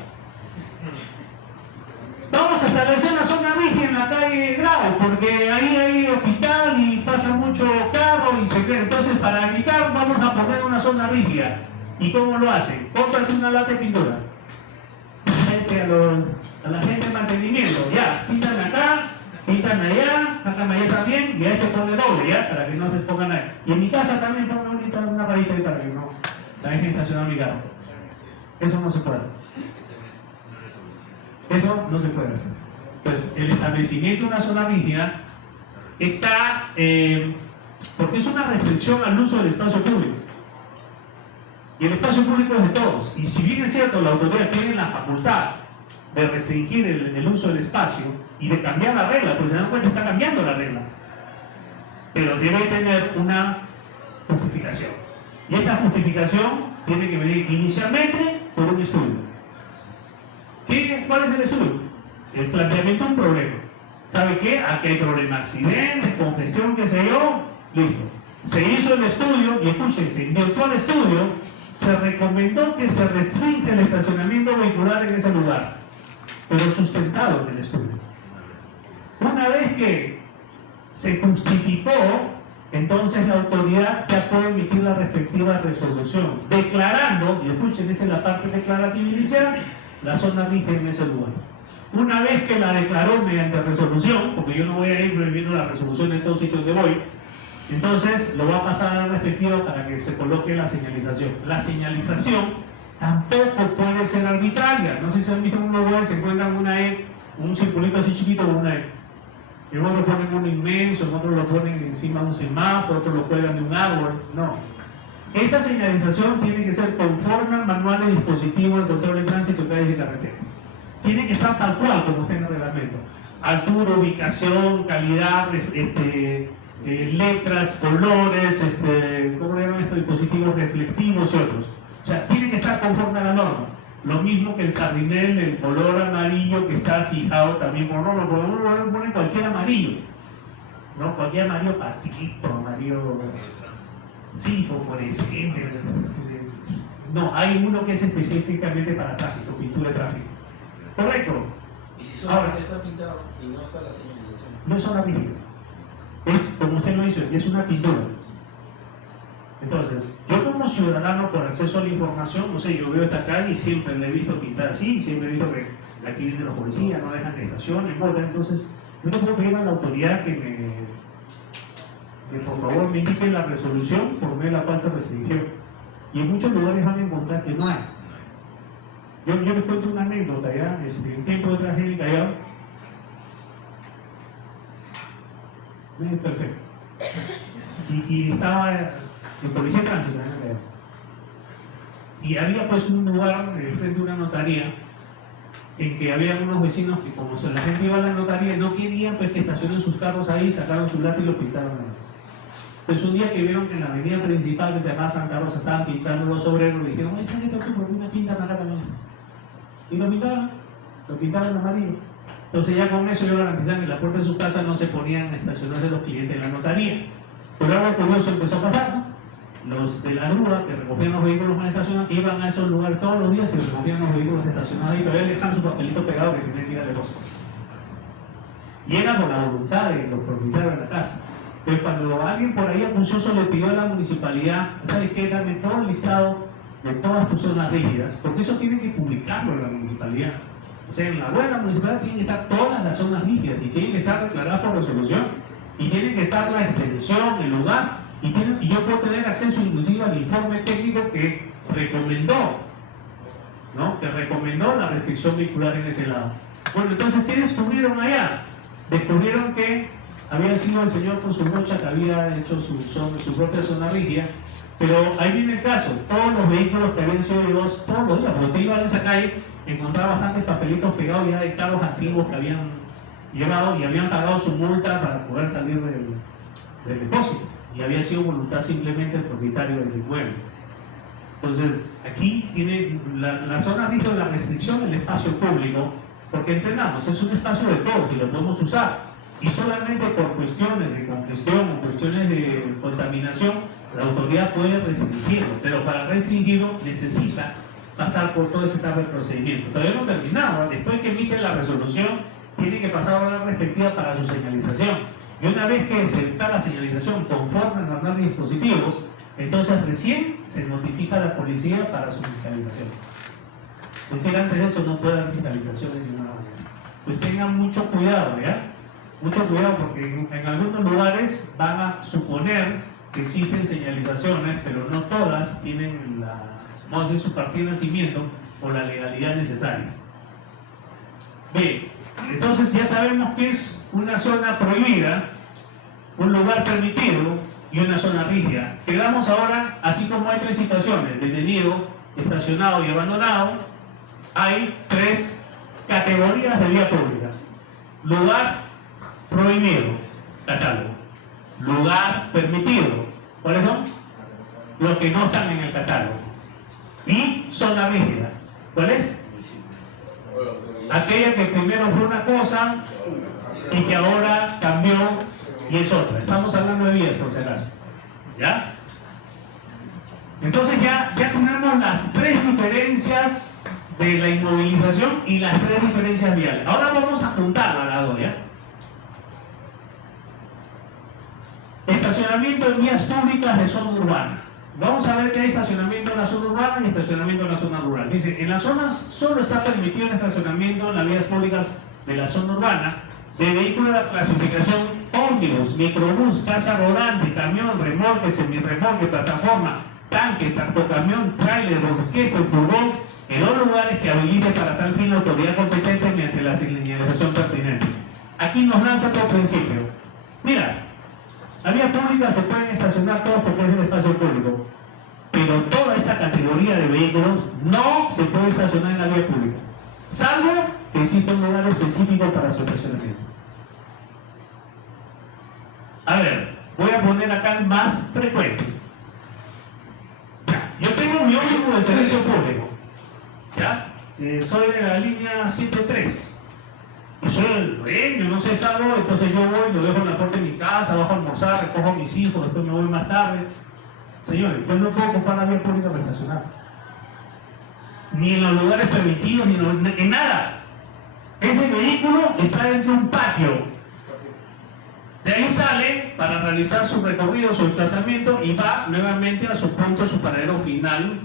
Vamos a establecer una zona rígida en la calle Grau, porque ahí hay hospital y pasa mucho carro y se cree. Entonces, para evitar, vamos a poner una zona rígida. ¿Y cómo lo hacen? Cómprate una lata de pintura. A la gente de mantenimiento, ya, pintan acá, pintan allá, sacan allá también, y a este pone doble, ya, para que no se pongan ahí. Y en mi casa también pongo una varita ahí para que no la dejen estacionar mi carro. Eso no se puede hacer. Eso no se puede hacer. Pues el establecimiento de una zona rígida está, porque es una restricción al uso del espacio público. Y el espacio público es de todos. Y si bien es cierto, la autoridad tiene la facultad de restringir el uso del espacio y de cambiar la regla, porque se dan cuenta que está cambiando la regla, pero debe tener una justificación. Y esta justificación tiene que venir inicialmente por un estudio. ¿Cuál es el estudio? El planteamiento de un problema. ¿Sabe qué? Aquí hay problema, accidentes, congestión, qué sé yo, listo. Se hizo el estudio y escúchense, en el estudio se recomendó que se restringe el estacionamiento vehicular en ese lugar, pero sustentado en el estudio. Una vez que se justificó, entonces la autoridad ya puede emitir la respectiva resolución, declarando, y escuchen, esta es la parte declarativa inicial, la zona rígida en ese lugar. Una vez que la declaró mediante resolución, porque yo no voy a ir prohibiendo la resolución en todos sitios donde voy, entonces lo va a pasar a la respectiva para que se coloque la señalización. La señalización tampoco puede ser arbitraria. No sé si han visto en un lugar, se encuentran una E, un circulito así chiquito con una E. En otros ponen uno inmenso, en otros lo ponen encima de un semáforo, otros lo cuelgan de un árbol. No. Esa señalización tiene que ser conforme al manual de dispositivo de control de tránsito de calles y carreteras. Tiene que estar tal cual como está en el reglamento. Altura, ubicación, calidad, letras, colores, ¿cómo le llaman estos dispositivos reflectivos y otros? O sea, tiene que estar conforme a la norma. Lo mismo que el sardinel, el color amarillo que está fijado también por norma, porque uno pone cualquier amarillo, ¿no? Cualquier amarillo patito, amarillo, sí, fosforescente. No, hay uno que es específicamente para tráfico, pintura de tráfico. Correcto. ¿Y si solamente está pintado y no está la señalización? No es zona rígida. Es, como usted lo dice, es una pintura. Entonces, yo como ciudadano por acceso a la información, no sé, yo veo esta calle y siempre la he visto pintada así, siempre he visto que aquí vienen los policías, no dejan que estacionen, entonces yo no puedo pedir a la autoridad que por favor me indique la resolución por medio de la cual se restringió. Y en muchos lugares van a encontrar que no hay. Yo les cuento una anécdota ya, en tiempo de tragedia en Callao. Perfecto. Y estaba el policía de tránsito en Callao. Y había pues un lugar frente a una notaría en que había unos vecinos que como la gente iba a la notaría no querían pues que estacionen sus carros ahí, sacaron su lápiz y lo pintaron ahí. Pues un día que vieron que en la avenida principal que se llama Santa Rosa estaban pintando los obreros, le dijeron, ¡ay, sale tú, por qué me pintan acá también! Y lo pintaban amarillo. Entonces ya con eso yo garantizaba que en la puerta de su casa no se ponían a estacionarse los clientes de la notaría. Pero algo curioso empezó a pasar, ¿no? Los de la grúa que recogían los vehículos mal estacionados iban a esos lugares todos los días y recogían los vehículos estacionados ahí, pero ellos dejaban su papelito pegado que tenían que ir a negocio. Y era por la voluntad de los propietarios de la casa. Pero cuando alguien por ahí acucioso le pidió a la municipalidad, ¿sabes qué? Dame todo el listado de todas tus zonas rígidas, porque eso tiene que publicarlo en la municipalidad. O sea, en la web de la municipalidad tienen que estar todas las zonas rígidas y tienen que estar declaradas por resolución y tiene que estar la extensión, el lugar y yo puedo tener acceso inclusive al informe técnico que recomendó, ¿no? Que recomendó la restricción vehicular en ese lado. Bueno, entonces, ¿qué descubrieron allá? Descubrieron que había sido el señor con su brocha que había hecho su propia zona rígida, pero ahí viene el caso, todos los vehículos que habían sido llevados todos los días, porque usted iba a esa calle, encontraba bastantes papelitos pegados ya de carros antiguos que habían llevado y habían pagado su multa para poder salir del depósito, y había sido voluntad simplemente del propietario del inmueble. Entonces, aquí tiene la zona rígida de la restricción del espacio público, porque entendamos, es un espacio de todos y lo podemos usar. Y solamente por cuestiones de congestión o cuestiones de contaminación, la autoridad puede restringirlo, pero para restringirlo necesita pasar por todo ese etapa del procedimiento. Todavía no terminado, después que emite la resolución, tiene que pasar a la respectiva para su señalización. Y una vez que se está la señalización conforme a los normas y dispositivos, entonces recién se notifica a la policía para su fiscalización. Es decir, antes de eso no puede haber fiscalización de ninguna manera. Pues tengan mucho cuidado, ¿ya? Mucho cuidado porque en algunos lugares van a suponer que existen señalizaciones, pero no todas tienen vamos a decir, su partida de nacimiento o la legalidad necesaria. Bien, Entonces ya sabemos que es una zona prohibida, un lugar permitido y una zona rígida. Quedamos ahora, así como hay tres situaciones, detenido, estacionado y abandonado, hay tres categorías de vía pública. Lugar prohibido, catálogo. Lugar permitido, ¿cuáles son? Los que no están en el catálogo. Y zona rígida, ¿cuál es? Aquella que primero fue una cosa y que ahora cambió y es otra. Estamos hablando de vías, por si acaso. ¿Ya? Entonces ya tenemos las tres diferencias de la inmovilización y las tres diferencias viales. Ahora vamos a juntarla a la dos, ¿ya? Estacionamiento en vías públicas de zona urbana. Vamos a ver que hay estacionamiento en la zona urbana y estacionamiento en la zona rural. Dice, en las zonas solo está permitido el estacionamiento en las vías públicas de la zona urbana de vehículos de la clasificación ómnibus, microbús, casa rodante, camión, remolque, semirremolque, plataforma, tanque, tractocamión, tráiler, objeto, furgón, en los lugares que habilite para tal fin la autoridad competente mediante la señalización pertinente. Aquí nos lanza todo principio. Mira, la vía pública se pueden estacionar todos porque es el espacio público, pero toda esta categoría de vehículos no se puede estacionar en la vía pública, salvo que exista un lugar específico para su estacionamiento. A ver, voy a poner acá el más frecuente. Yo tengo mi ómnibus de servicio público, ¿ya? Soy de la línea 103. Y soy el dueño, no sé, salgo, entonces yo voy, lo dejo en la puerta de mi casa, bajo a almorzar, recojo a mis hijos, después me voy más tarde. Señores, yo no puedo ocupar la vía pública para estacionar. Ni en los lugares permitidos, ni en nada. Ese vehículo está dentro de un patio. De ahí sale para realizar su recorrido, su desplazamiento y va nuevamente a su punto, su paradero final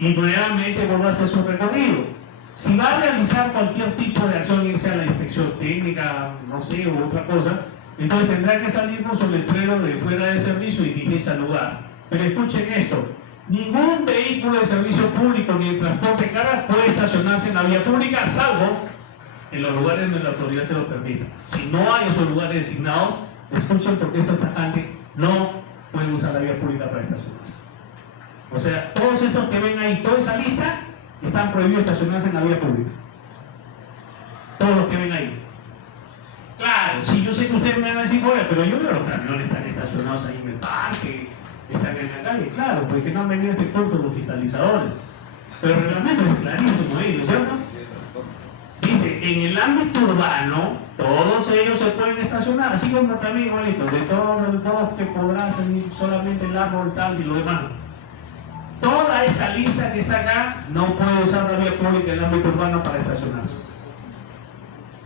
y nuevamente vuelve a hacer su recorrido. Si va a realizar cualquier tipo de acción, irse a la inspección técnica, no sé, o otra cosa, entonces tendrá que salir con su letrero de fuera de servicio y dirigirse al lugar. Pero escuchen esto, ningún vehículo de servicio público ni de transporte de carga puede estacionarse en la vía pública, salvo en los lugares donde la autoridad se lo permita. Si no hay esos lugares designados, escuchen porque esto es tajante, no pueden usar la vía pública para estacionarse. O sea, todos estos que ven ahí, toda esa lista, están prohibidos estacionarse en la vía pública. Todos los que ven ahí. Claro, si yo sé que ustedes me van a decir, oye, pero yo veo los camiones están estacionados ahí en el parque, están en la calle. Claro, porque no han venido a este curso los fiscalizadores. Pero el reglamento es clarísimo ahí, ¿no es cierto? Dice, en el ámbito urbano, todos ellos se pueden estacionar, así como también, igualito, de todos los que podrán salir solamente el árbol, tal y lo demás. Toda esta lista que está acá no puede usar la vía pública en el ámbito urbano para estacionarse.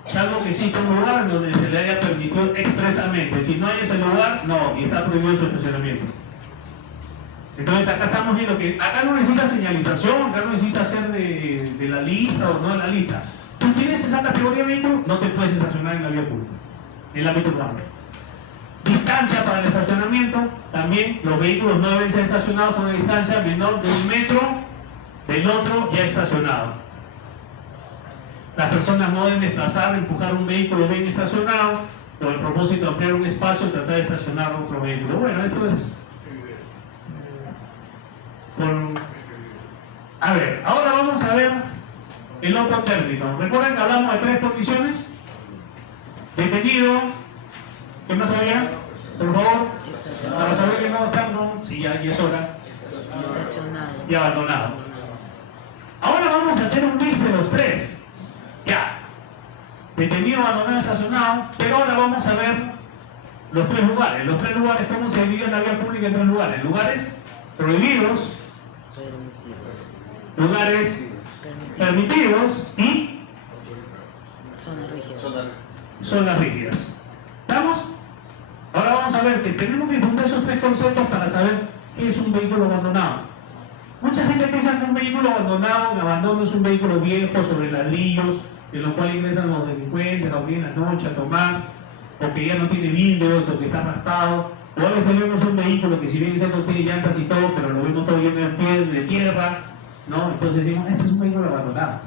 Salvo que exista un lugar donde se le haya permitido expresamente. Si no hay ese lugar, no, y está prohibido su estacionamiento. Entonces acá estamos viendo que acá no necesita señalización, acá no necesita ser de la lista o no de la lista. Tú tienes esa categoría de vehículo, no te puedes estacionar en la vía pública, en el ámbito urbano. Distancia para el estacionamiento, también los vehículos no deben ser estacionados a una distancia menor de 1 metro del otro ya estacionado. Las personas no deben desplazar, empujar un vehículo bien estacionado con el propósito de ampliar un espacio y tratar de estacionar otro vehículo. Bueno, esto es... A ver, ahora vamos a ver el otro término. ¿Recuerdan que hablamos de 3 condiciones? Detenido. ¿Qué más había? Por favor, para saber que no están, no, si ya es hora. Y abandonado. Ahora vamos a hacer un mix de los 3. Ya. Detenido, abandonado, estacionado. Pero ahora vamos a ver los 3 lugares. Los 3 lugares, ¿cómo se divide la vía pública en 3 lugares? Lugares prohibidos, lugares permitidos y zonas rígidas. ¿Estamos? Ahora vamos a ver que tenemos que juntar esos 3 conceptos para saber qué es un vehículo abandonado. Mucha gente piensa que un vehículo abandonado, el abandono es un vehículo viejo sobre ladrillos, en los cuales ingresan los delincuentes o vienen en la noche a tomar, o que ya no tiene vidrios, o que está raspado. O a veces vemos un vehículo que si bien no tiene llantas y todo, pero lo vemos todo lleno de tierra, ¿no? Entonces decimos, ese es un vehículo abandonado.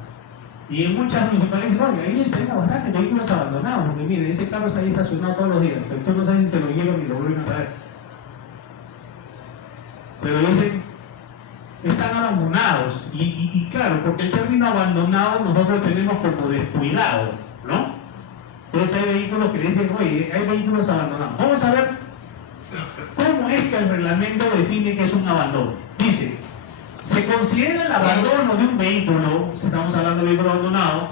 Y en muchas municipalidades dicen, oye, ahí tenemos bastantes vehículos abandonados, porque miren, ese carro está ahí estacionado todos los días, pero tú no sabes si se lo llevan y lo vuelven a traer. Pero dicen, están abandonados, y claro, porque el término abandonado nosotros tenemos como descuidado, ¿no? Entonces hay vehículos que dicen, oye, hay vehículos abandonados. Vamos a ver cómo es que el reglamento define que es un abandono. Dice, se considera el abandono de un vehículo, si estamos hablando de vehículo abandonado,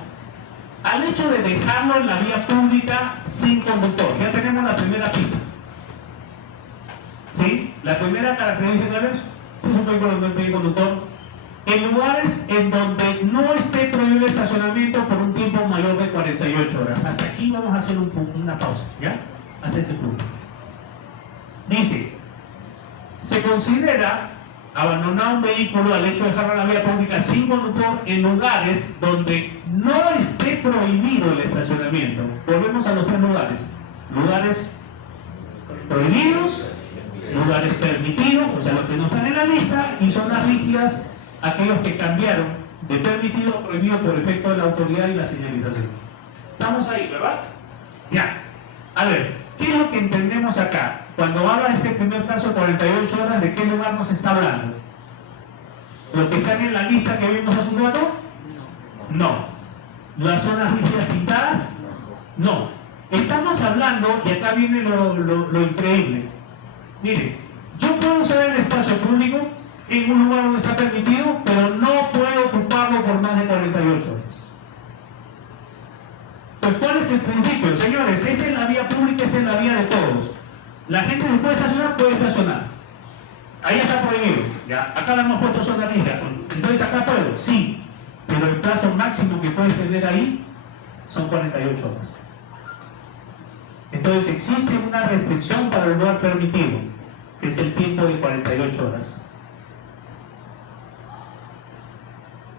al hecho de dejarlo en la vía pública sin conductor. Ya tenemos la primera pista. ¿Sí? La primera característica es un vehículo que no tiene conductor en lugares en donde no esté prohibido el estacionamiento por un tiempo mayor de 48 horas. Hasta aquí vamos a hacer una pausa, ¿ya? Hasta ese punto. Dice, se considera abandonado un vehículo al hecho de dejarlo en la vía pública sin conductor en lugares donde no esté prohibido el estacionamiento. Volvemos a los tres lugares. Lugares prohibidos, lugares permitidos, o sea, los que no están en la lista, y zonas rígidas, aquellos que cambiaron de permitido a prohibido por efecto de la autoridad y la señalización. Estamos ahí, ¿verdad? Ya. A ver, ¿qué es lo que entendemos acá? Cuando habla de este primer caso, 48 horas, ¿de qué lugar nos está hablando? ¿Lo que están en la lista que vimos hace un rato? No. ¿Las zonas rígidas pintadas? No. Estamos hablando, y acá viene lo increíble. Mire, yo puedo usar el espacio público en un lugar donde está permitido, pero no puedo ocuparlo por más de 48 horas. Pues, ¿cuál es el principio? Señores, esta es la vía pública, esta es la vía de todos. La gente que puede estacionar. Ahí está prohibido. Ya, acá le hemos puesto zona rígida. Entonces, ¿acá puedo? Sí. Pero el plazo máximo que puedes tener ahí son 48 horas. Entonces, existe una restricción para el lugar permitido, que es el tiempo de 48 horas.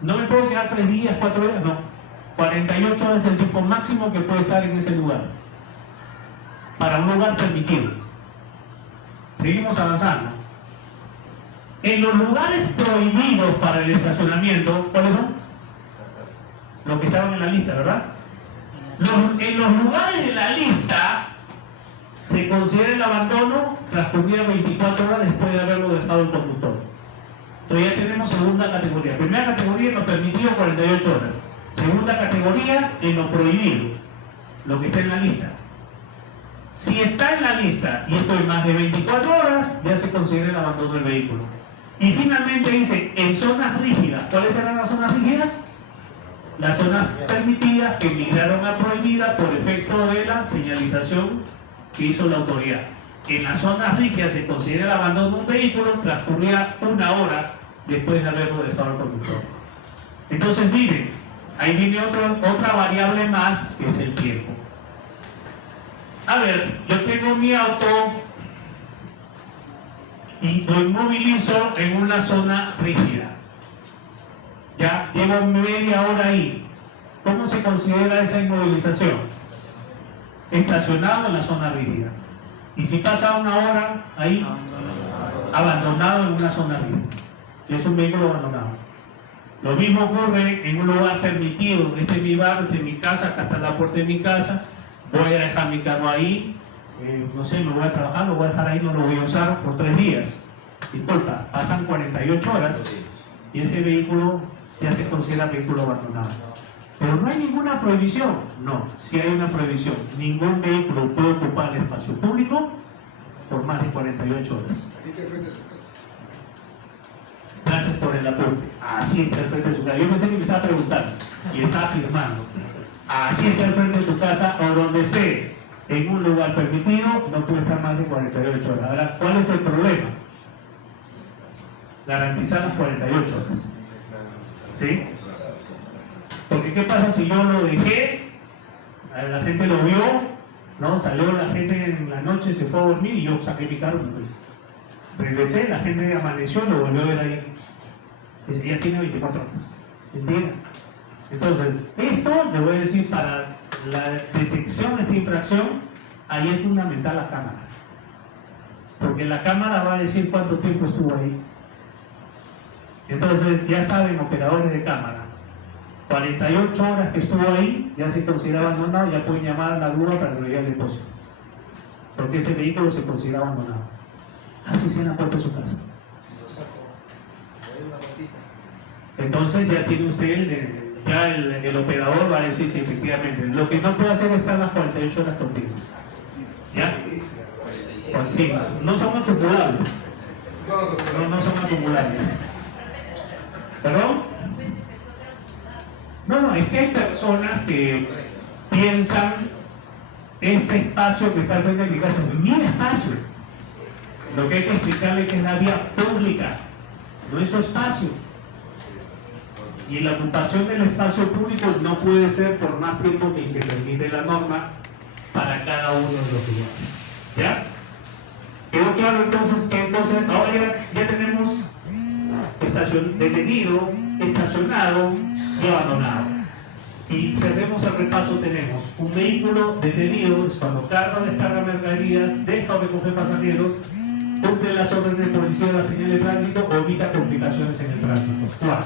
No me puedo quedar 3 días, 4 días, no. 48 horas es el tiempo máximo que puede estar en ese lugar. Para un lugar permitido. Seguimos avanzando. En los lugares prohibidos para el estacionamiento, ¿cuáles son? Los que estaban en la lista, ¿verdad? En los lugares de la lista se considera el abandono transcurrido 24 horas después de haberlo dejado el conductor. Entonces ya tenemos segunda categoría. Primera categoría en lo permitido, 48 horas. Segunda categoría en lo prohibido, lo que está en la lista. Si está en la lista y esto es más de 24 horas, ya se considera el abandono del vehículo. Y finalmente dice, en zonas rígidas. ¿Cuáles eran las zonas rígidas? Las zonas permitidas que migraron a prohibida por efecto de la señalización que hizo la autoridad. En las zonas rígidas se considera el abandono de un vehículo transcurría 1 hora después de haberlo dejado el conductor. Entonces miren, ahí viene otra variable más, que es el tiempo. A ver, yo tengo mi auto y lo inmovilizo en una zona rígida. Ya llevo media hora ahí. ¿Cómo se considera esa inmovilización? Estacionado en la zona rígida. Y si pasa 1 hora ahí, abandonado en una zona rígida. Es un vehículo abandonado. Lo mismo ocurre en un lugar permitido. Este es mi bar, este es mi casa, acá está la puerta de mi casa. Voy a dejar mi carro ahí. No sé, me voy a trabajar, lo voy a dejar ahí, no lo voy a usar por 3 días. Disculpa, pasan 48 horas y ese vehículo ya se considera vehículo abandonado. Pero no hay ninguna prohibición. No, sí hay una prohibición. Ningún vehículo puede ocupar el espacio público por más de 48 horas. Así te frente a tu casa. Gracias por el apunte. Así está el frente de su casa. Yo pensé que me estaba preguntando y estaba afirmando. Así está el frente de tu casa o donde esté en un lugar permitido, no puede estar más de 48 horas. Ahora, ¿cuál es el problema? Garantizar las 48 horas. ¿Sí? Porque ¿qué pasa si yo lo dejé? La gente lo vio, ¿no? Salió la gente en la noche, se fue a dormir y yo saqué mi carro. Pues, regresé, la gente amaneció y lo volvió a ver ahí. Ese día tiene 24 horas. ¿Entienden? Entonces, esto, le voy a decir, para la detección de esta infracción, ahí es fundamental la cámara. Porque la cámara va a decir cuánto tiempo estuvo ahí. Entonces, ya saben, operadores de cámara, 48 horas que estuvo ahí, ya se considera abandonado, ya pueden llamar a la grúa para que le el depósito. Porque ese vehículo se considera abandonado. Así se han puesto en su casa. Si lo saco, me doy una vueltita. Entonces ya tiene usted, ya el operador va a decir si efectivamente. Lo que no puede hacer es estar las 48 horas continuas. ¿Ya? 47. Continuas. No son acumulables. No son acumulables. ¿Perdón? No, es que hay personas que piensan este espacio que está al frente de mi casa es mi espacio. Lo que hay que explicarle es que es la vía pública, no es su espacio. Y la ocupación del espacio público no puede ser por más tiempo que permite la norma para cada uno de los lugares. ¿Ya? ¿Quedó claro entonces? Ahora ya tenemos detenido, estacionado y abandonado. Y si hacemos el repaso, tenemos un vehículo detenido, es cuando carga o descarga mercaderías, deja o recoge pasajeros, cumple las órdenes de policía de la señal de tránsito o evita complicaciones en el tránsito. 4.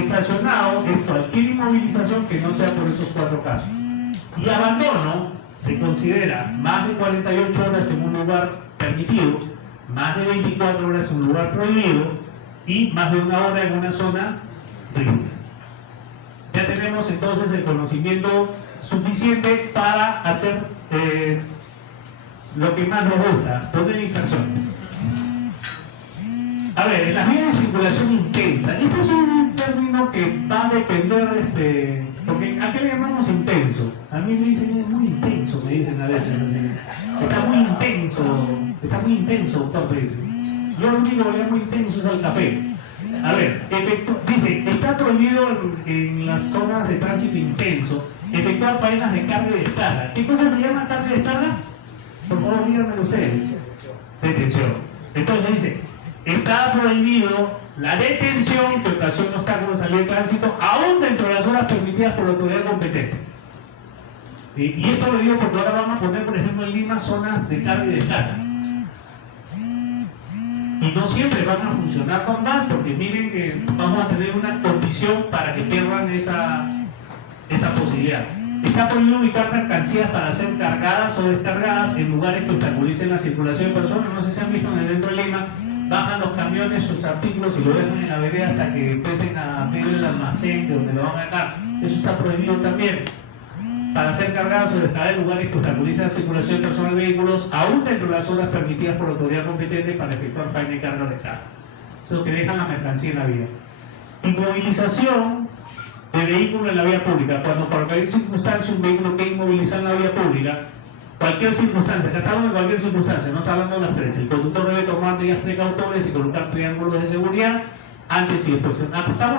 Estacionado es cualquier inmovilización que no sea por esos 4 casos. Y abandono se considera más de 48 horas en un lugar permitido, más de 24 horas en un lugar prohibido y más de 1 hora en una zona rígida. Ya tenemos entonces el conocimiento suficiente para hacer lo que más nos gusta, poner infracciones. A ver, en las vías de circulación intensa, este es un término que va a depender porque ¿a qué le llamamos intenso? A mí me dicen, es muy intenso, me dicen a veces. Está muy intenso, doctor, me dicen. Yo lo único que le llamo intenso es al café. A ver, dice, está prohibido en las zonas de tránsito intenso efectuar faenas de carga y descarga. ¿Qué cosa se llama carga y descarga? Por favor, díganmelo ustedes. Detención. Entonces dice, está prohibido la detención que ocasiona obstáculos al libre tránsito, aún dentro de las horas permitidas por la autoridad competente. Y esto lo digo porque ahora vamos a poner, por ejemplo, en Lima zonas de carga y descarga. Y no siempre van a funcionar con mal, porque miren que vamos a tener una condición para que pierdan esa posibilidad. Está prohibido ubicar mercancías para ser cargadas o descargadas en lugares que obstaculicen la circulación de personas. No sé si han visto en el centro de Lima, bajan los camiones, sus artículos y lo dejan en la vereda hasta que empiecen a pedir el almacén de donde lo van a dejar. Eso está prohibido también. Para ser cargados o descargados en lugares que obstaculicen la circulación de personas y vehículos, aún dentro de las horas permitidas por la autoridad competente para efectuar faena de carga o descarga. Eso es lo que dejan la mercancía en la vía. Inmovilización de vehículo en la vía pública. Cuando por cualquier circunstancia un vehículo que inmovilizar en la vía pública, cualquier circunstancia, acá está hablando de cualquier circunstancia, no está hablando de las 3. El conductor debe tomar medidas precautorias y colocar triángulos de seguridad antes y después. Acá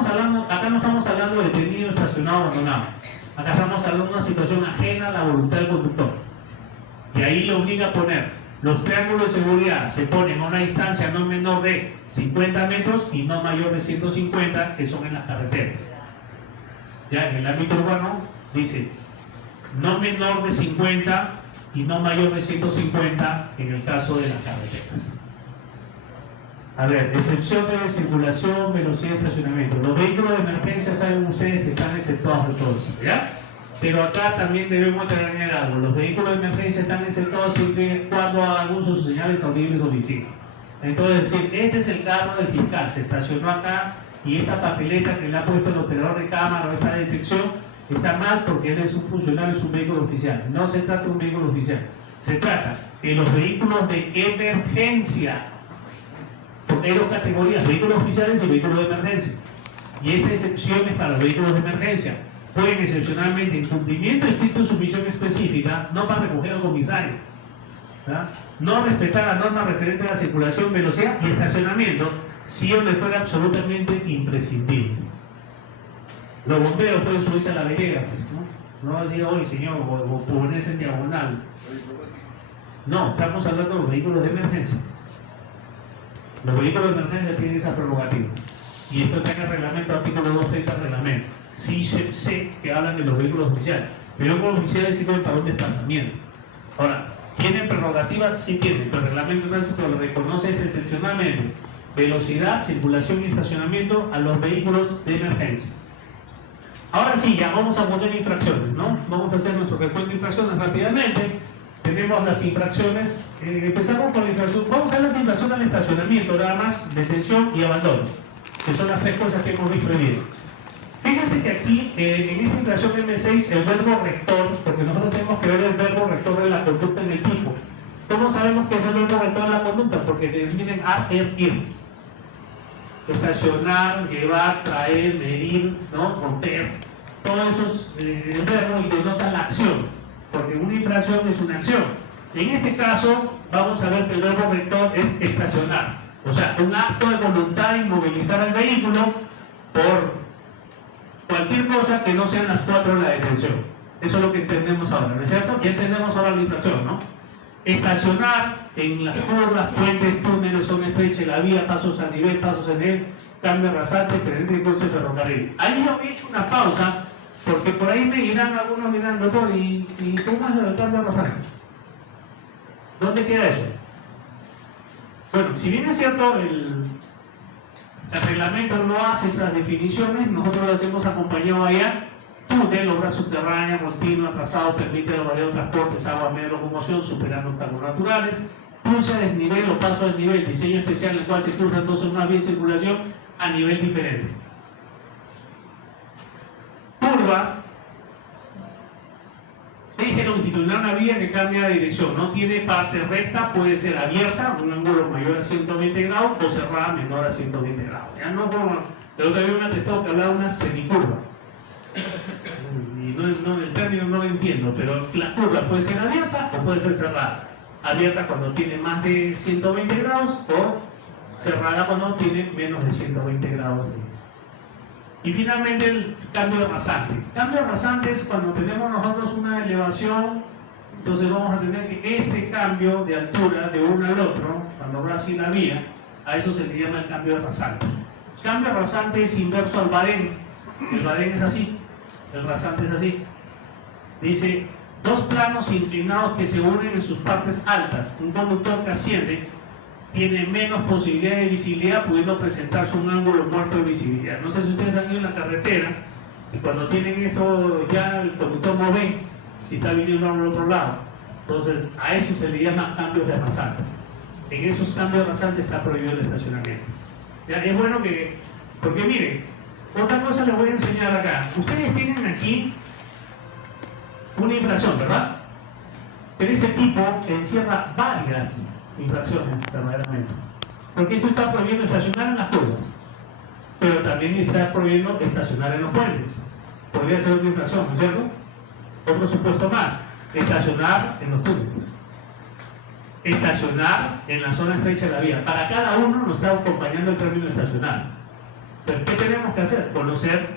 no estamos hablando de detenido, estacionado, abandonado. Acá estamos hablando de una situación ajena a la voluntad del conductor. Y ahí le obliga a poner los triángulos de seguridad, se ponen a una distancia no menor de 50 metros y no mayor de 150, que son en las carreteras. Ya en el ámbito urbano dice no menor de 50 y no mayor de 150 en el caso de las carreteras. A ver, excepción de circulación, velocidad y estacionamiento. Los vehículos de emergencia saben ustedes que están exceptuados de todo eso, ¿ya? Pero acá también debemos tener algo. Los vehículos de emergencia están exceptuados siempre cuando hagan uso de señales audibles o visibles. Entonces, es decir, este es el carro del fiscal, se estacionó acá y esta papeleta que le ha puesto el operador de cámara o esta detección está mal porque él es un funcionario, es un vehículo oficial. No se trata de un vehículo oficial. Se trata de los vehículos de emergencia. Porque hay 2 categorías, vehículos oficiales y vehículos de emergencia. Y esta excepción es para los vehículos de emergencia. Pueden excepcionalmente, en cumplimiento estricto de su misión específica, no para recoger al comisario, ¿verdad? No respetar la norma referente a la circulación, velocidad y estacionamiento, si donde fuera absolutamente imprescindible. Los bomberos pueden subirse a la vereda, pues, ¿no? No va a decir, oye señor, o ponerse en diagonal. No, estamos hablando de los vehículos de emergencia. Los vehículos de emergencia tienen esa prerrogativa. Y esto está en el reglamento, artículo 230 del reglamento. Sí sé que hablan de los vehículos oficiales. Pero los vehículos oficiales sirven para un desplazamiento. Ahora, ¿tienen prerrogativa? Sí tienen, pero el reglamento de tránsito lo reconoce excepcionalmente. Velocidad, circulación y estacionamiento a los vehículos de emergencia. Ahora sí, ya vamos a poner infracciones, ¿no? Vamos a hacer nuestro recuento de infracciones rápidamente. Tenemos las infracciones, empezamos con la infracción, vamos a ver las infracciones al estacionamiento, nada más, detención y abandono, que son las tres cosas que hemos visto hoy día. Fíjense que aquí, en esta infracción M6, el verbo rector, porque nosotros tenemos que ver el verbo rector de la conducta en el tipo. ¿Cómo sabemos que es el verbo rector de la conducta? Porque terminen a, ir. Estacionar, llevar, traer, medir, ¿no? Romper. Todos esos verbos y denotan la acción. Porque una infracción es una acción. En este caso, vamos a ver que el verbo rector es estacionar. O sea, un acto de voluntad de inmovilizar al vehículo por cualquier cosa que no sean las 4 de la detención. Eso es lo que entendemos ahora, ¿no es cierto? Ya entendemos ahora la infracción, ¿no? Estacionar en las curvas, puentes, túneles, zona estrecha, la vía, pasos a nivel, pasos en él, cambio rasante, pendiente de coche ferrocarril. Ahí yo he hecho una pausa, porque por ahí me dirán algunos, mirando, doctor, ¿y cómo es lo del cambio rasante? ¿Dónde queda eso? Bueno, si bien es cierto, el reglamento no hace estas definiciones, nosotros las hemos acompañado allá. Túnel, obra subterránea, continua, trazado, permite los variados transportes, agua, medio de locomoción, superando obstáculos naturales. Cruce, desnivel o paso a desnivel, diseño especial en el cual se cruzan dos o más vías de circulación a nivel diferente. Curva, eje longitudinal, una vía que cambia de dirección, no tiene parte recta, puede ser abierta, un ángulo mayor a 120 grados o cerrada menor a 120 grados. Ya no como el otro día un atestado que hablaba de una semicurva. Y el término no lo entiendo, pero la curva puede ser abierta o puede ser cerrada. Abierta cuando tiene más de 120 grados o cerrada cuando tiene menos de 120 grados. Y finalmente el cambio de rasante. Cambio de rasante es cuando tenemos nosotros una elevación, entonces vamos a tener que este cambio de altura de uno al otro, cuando va así la vía, a eso se le llama el cambio de rasante. El cambio de rasante es inverso al badén. El badén es así, el rasante es así. Dice, dos planos inclinados que se unen en sus partes altas. Un conductor que asciende tiene menos posibilidad de visibilidad, pudiendo presentarse un ángulo muerto de visibilidad. No sé si ustedes han ido en la carretera, y cuando tienen esto, ya el conductor no ve si está viniendo al otro lado. Entonces, a eso se le llama cambios de rasante. En esos cambios de rasante está prohibido el estacionamiento. Ya, es bueno que, porque miren, otra cosa les voy a enseñar acá. Ustedes tienen aquí una infracción, ¿verdad? Pero este tipo encierra varias infracciones, verdaderamente. Porque esto está prohibiendo estacionar en las curvas, pero también está prohibiendo estacionar en los puentes. Podría ser otra infracción, ¿no es cierto? Otro supuesto más, estacionar en los túneles. Estacionar en la zona estrecha de la vía. Para cada uno nos está acompañando el término estacionar. Pero ¿qué tenemos que hacer? Conocer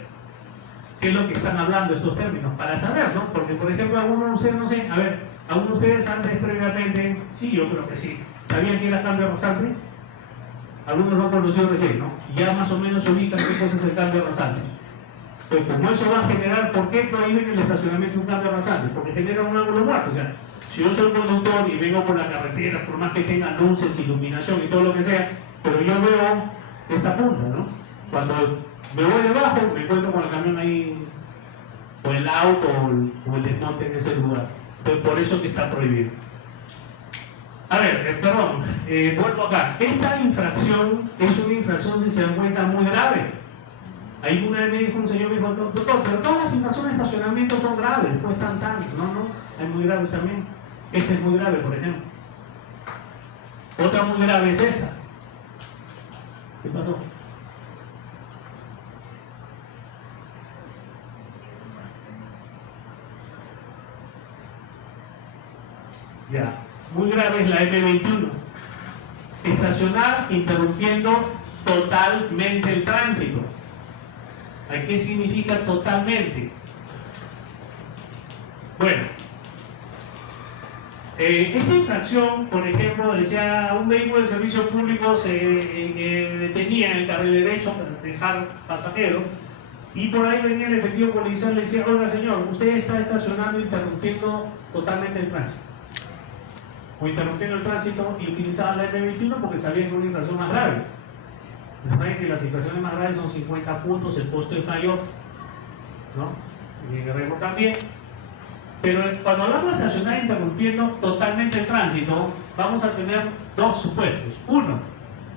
qué es lo que están hablando estos términos, para saber, ¿no? Porque, por ejemplo, algunos de ustedes, no sé, a ver, algunos de ustedes antes, previamente, sí, yo creo que sí, ¿sabían que era cambio rasante? Algunos lo han conocido recién, ¿no? Y ya más o menos se ubican qué cosa es el cambio rasante. Pues como eso va a generar, ¿por qué prohíben el estacionamiento un cambio rasante? Porque genera un ángulo muerto. O sea, si yo soy conductor y vengo por la carretera, por más que tenga luces, iluminación y todo lo que sea, pero yo veo esta punta, ¿no? Cuando me voy debajo, me encuentro con el camión ahí, o el auto, o el desmonte en ese lugar. Entonces, por eso que está prohibido. A ver, perdón, vuelvo acá. Esta infracción es una infracción, si se dan cuenta, muy grave. Ahí una vez me dijo un señor, me dijo, doctor, pero todas las infracciones de estacionamiento son graves, no están tanto. No, hay muy graves también. Esta es muy grave, por ejemplo. Otra muy grave es esta. ¿Qué pasó? Ya, muy grave es la M21. Estacionar interrumpiendo totalmente el tránsito. ¿Qué significa totalmente? Bueno, esta infracción, por ejemplo, decía un vehículo de servicio público se detenía en el carril derecho para dejar pasajero, y por ahí venía el efectivo policial y le decía, oiga señor, usted está estacionando interrumpiendo totalmente el tránsito. O interrumpiendo el tránsito, y utilizaban la M21 porque sabían que era una infracción más grave. Saben que las infracciones más graves son 50 puntos, el costo es mayor. ¿no? Y en récord también. Pero cuando hablamos de estacionar interrumpiendo totalmente el tránsito, vamos a tener dos supuestos. Uno,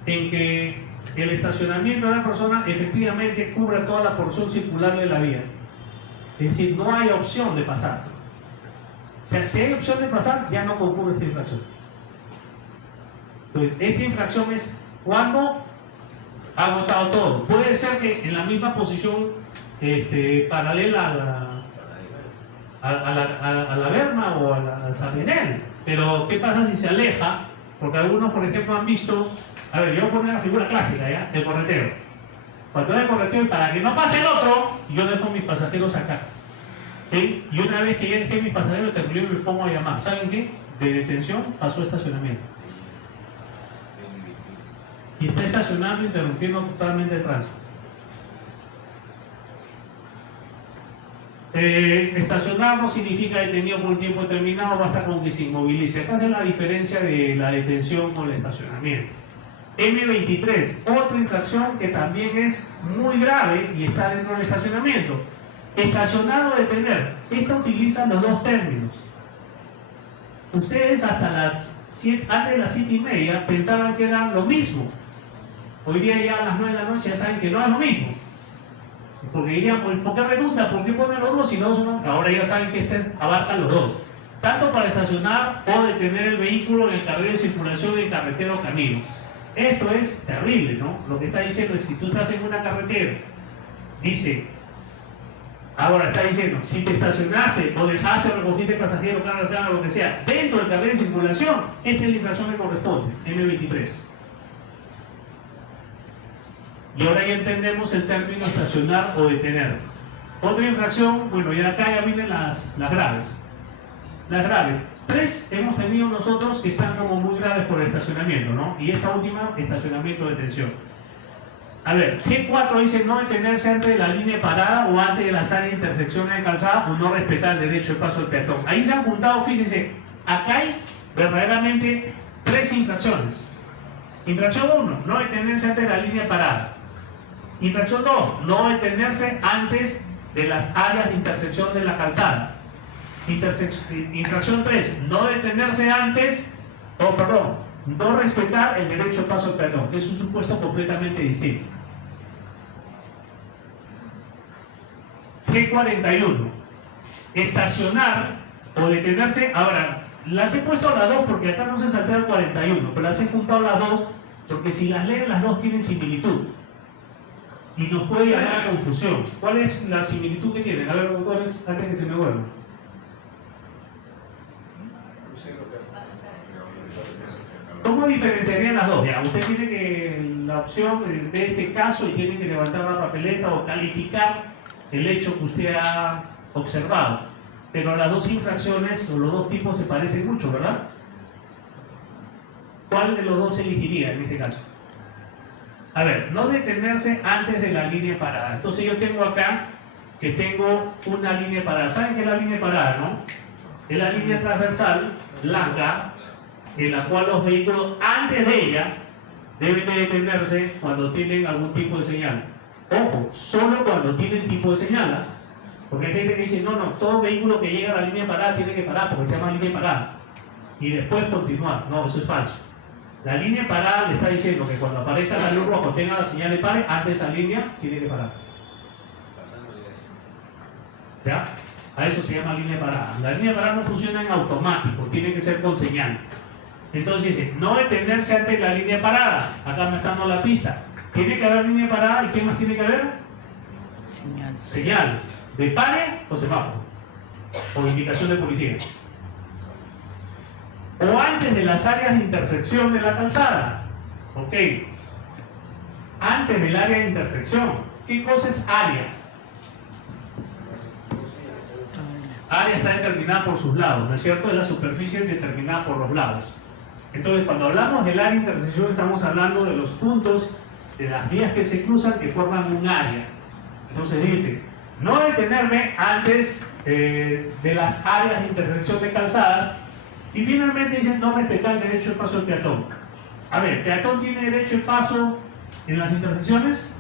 en que el estacionamiento de la persona efectivamente cubra toda la porción circular de la vía. Es decir, no hay opción de pasar. O sea, si hay opción de pasar, ya no concurre esta infracción. Entonces, esta infracción es cuando ha agotado todo. Puede ser que en la misma posición paralela a la berma o al Sardinel. Pero, ¿qué pasa si se aleja? Porque algunos, por ejemplo, han visto... A ver, yo voy a poner la figura clásica, ¿ya? El corretero. Cuando hay el corretero, y para que no pase el otro, yo dejo a mis pasajeros acá. ¿Sí? Y una vez que ya dejé mis pasajeros, terminé y me pongo a llamar. ¿Saben qué? De detención pasó estacionamiento. Y está estacionando, interrumpiendo totalmente el tránsito. Estacionar no significa detenido por un tiempo determinado, basta con que se inmovilice. Acá es la diferencia de la detención con el estacionamiento. M23, otra infracción que también es muy grave y está dentro del estacionamiento. Estacionar o detener. Esta utiliza los dos términos. Ustedes hasta antes de las 7:30 pensaban que eran lo mismo. Hoy día ya a las 9 de la noche ya saben que no es lo mismo. Porque dirían, ¿por qué redunda? ¿Por qué ponen los dos? Si no, ahora ya saben que abarcan los dos. Tanto para estacionar o detener el vehículo en el carril de circulación en carretera o camino. Esto es terrible, ¿no? Lo que está diciendo es, si tú estás en una carretera, dice, ahora está diciendo, si te estacionaste o dejaste o recogiste pasajero, carga, lo que sea, dentro del carril de circulación, esta es la infracción que corresponde, M23. Y ahora ya entendemos el término estacionar o detener. Otra infracción, bueno, y acá ya vienen las graves. Las graves. 3 hemos tenido nosotros que están como muy graves por el estacionamiento, ¿no? Y esta última, estacionamiento de detención. A ver, G4 dice no detenerse antes de la línea parada o antes de las áreas de intersección de calzada o no respetar el derecho de paso del peatón. Ahí se han juntado, fíjense, acá hay verdaderamente 3 infracciones. Infracción 1, no detenerse antes de la línea parada. Infracción 2, no detenerse antes de las áreas de intersección de la calzada. Infracción 3, no detenerse antes, no respetar el derecho de paso del peatón, que es un supuesto completamente distinto. G41, estacionar o detenerse. Ahora, las he puesto a las dos porque acá no se saltea el 41, pero las he juntado las dos porque si las leen las dos tienen similitud. Y nos puede llevar a confusión. ¿Cuál es la similitud que tienen? A ver, doctores, antes que se me vuelva. ¿Cómo diferenciarían las dos? Ya, usted tiene que la opción de este caso y tiene que levantar una papeleta o calificar el hecho que usted ha observado. Pero las dos infracciones o los dos tipos se parecen mucho, ¿verdad? ¿Cuál de los dos se elegiría en este caso? A ver, no detenerse antes de la línea parada. Entonces yo tengo acá que tengo una línea parada. ¿Saben qué es la línea parada, no? Es la línea transversal blanca en la cual los vehículos antes de ella deben de detenerse cuando tienen algún tipo de señal. Ojo, solo cuando tienen tipo de señal, ¿eh? Porque hay gente que dice, no, todo vehículo que llega a la línea parada tiene que parar porque se llama línea parada y después continuar. No, eso es falso. La línea parada le está diciendo que cuando aparezca la luz roja, tenga la señal de pare, antes de esa línea tiene que parar. ¿Ya? A eso se llama línea parada. La línea parada no funciona en automático, tiene que ser con señal. Entonces dice, no detenerse antes de la línea parada. Acá me está dando la pista. Tiene que haber línea parada, ¿y qué más tiene que haber? Señal. Señal. ¿De pare o semáforo? O indicación de policía. O antes de las áreas de intersección de la calzada. Ok. Antes del área de intersección. ¿Qué cosa es área? Área está determinada por sus lados, ¿no es cierto? Es la superficie determinada por los lados. Entonces, cuando hablamos del área de intersección, estamos hablando de los puntos de las vías que se cruzan que forman un área. Entonces dice, no detenerme antes de las áreas de intersección de calzadas. Y finalmente dice, no respetar el derecho de paso del peatón. A ver, ¿peatón tiene derecho de paso en las intersecciones?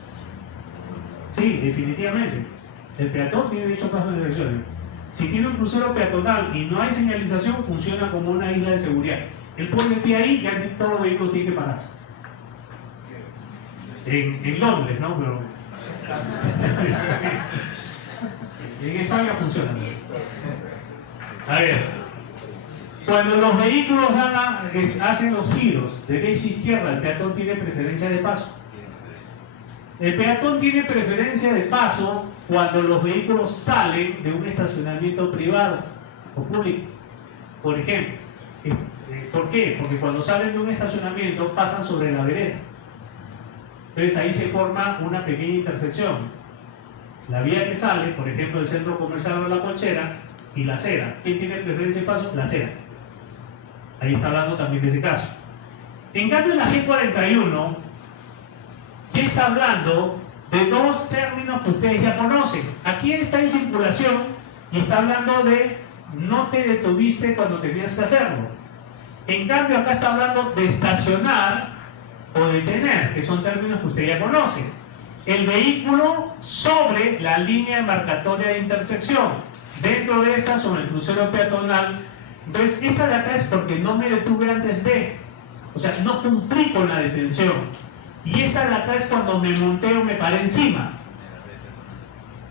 Sí, definitivamente. El peatón tiene derecho a paso de direcciones. Si tiene un crucero peatonal y no hay señalización, funciona como una isla de seguridad. Él pone el pie ahí y aquí todos los vehículos tienen que parar. En Londres, ¿no? Pero en España funciona. A ver, cuando los vehículos hacen los giros de derecha a izquierda, el peatón tiene preferencia de paso. El peatón tiene preferencia de paso cuando los vehículos salen de un estacionamiento privado o público. Por ejemplo, ¿por qué? Porque cuando salen de un estacionamiento pasan sobre la vereda. Entonces ahí se forma una pequeña intersección. La vía que sale, por ejemplo, del centro comercial de La Conchera y la acera. ¿Quién tiene preferencia de paso? La acera. Ahí está hablando también de ese caso. En cambio, en la G41, ¿qué está hablando? De dos términos que ustedes ya conocen. Aquí está en circulación y está hablando de no te detuviste cuando tenías que hacerlo. En cambio, acá está hablando de estacionar o detener, que son términos que usted ya conoce. El vehículo sobre la línea marcatoria de intersección. Dentro de esta, sobre el crucero peatonal. Entonces, esta de acá es porque no me detuve antes de. O sea, no cumplí con la detención. Y esta de acá es cuando me monté o me paré encima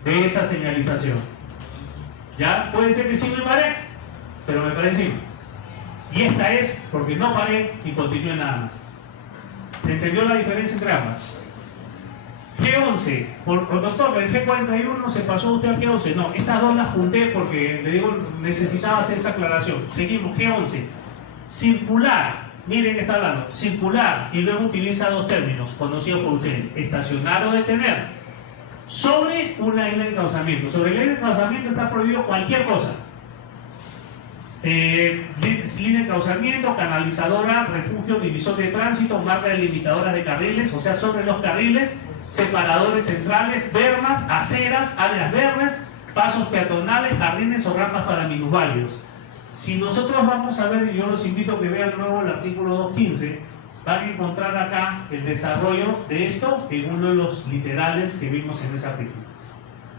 de esa señalización. Ya puede ser que sí me paré, pero me paré encima. Y esta es porque no paré y continué nada más. ¿Se entendió la diferencia entre ambas? G11, doctor, el G41 se pasó usted al G11. No, estas dos las junté porque le digo, necesitaba hacer esa aclaración. Seguimos, G11. Circular, miren que está hablando, circular, y luego utiliza dos términos conocidos por ustedes: estacionar o detener. Sobre una isla de encauzamiento. Sobre la isla de encauzamiento está prohibido cualquier cosa. Línea de encauzamiento, canalizadora, refugio, divisor de tránsito, marca delimitadoras de carriles, o sea, sobre los carriles, separadores centrales, bermas, aceras, áreas verdes, pasos peatonales, jardines o rampas para minusválidos. Si nosotros vamos a ver, y yo los invito a que vean luego el artículo 215, van a encontrar acá el desarrollo de esto en uno de los literales que vimos en ese artículo.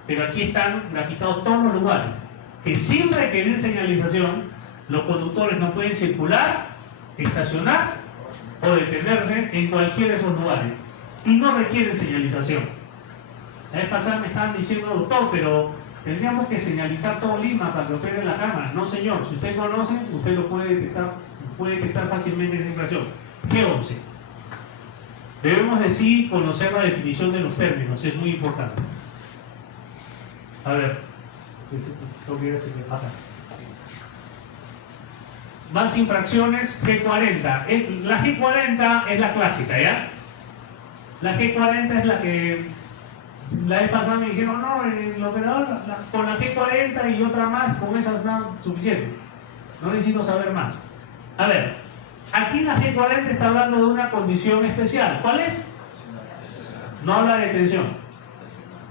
Pero aquí están graficados todos los lugares que, sin requerir señalización, los conductores no pueden circular, estacionar o detenerse en cualquiera de esos lugares. Y no requieren señalización. La vez pasada me estaban diciendo, doctor, pero tendríamos que señalizar todo Lima para que opere la cámara. No, señor, si usted conoce, usted lo puede detectar fácilmente en esa infracción. G11. Debemos decir, conocer la definición de los términos, es muy importante. A ver, más infracciones. G40. La G40 es la clásica, ¿ya? La G40 es la que la vez pasada me dijeron, no, el operador con la G40 y otra más, con esa es suficiente. No necesito saber más. A ver, aquí la G40 está hablando de una condición especial. ¿Cuál es? No habla de detención.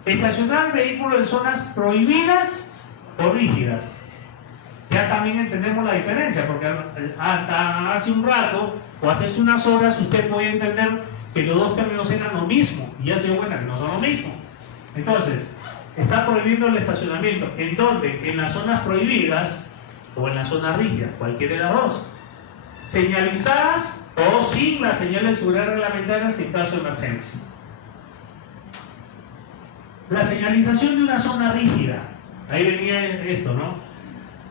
Estacionar vehículos en zonas prohibidas o rígidas. Ya también entendemos la diferencia, porque hasta hace un rato o hasta hace unas horas usted podía entender que los dos términos eran lo mismo, y ya se dio cuenta que no son lo mismo. Entonces, está prohibido el estacionamiento. ¿En dónde? En las zonas prohibidas o en las zonas rígidas, cualquiera de las dos. Señalizadas o sin las señales de seguridad reglamentarias en caso de emergencia. La señalización de una zona rígida. Ahí venía esto, ¿no?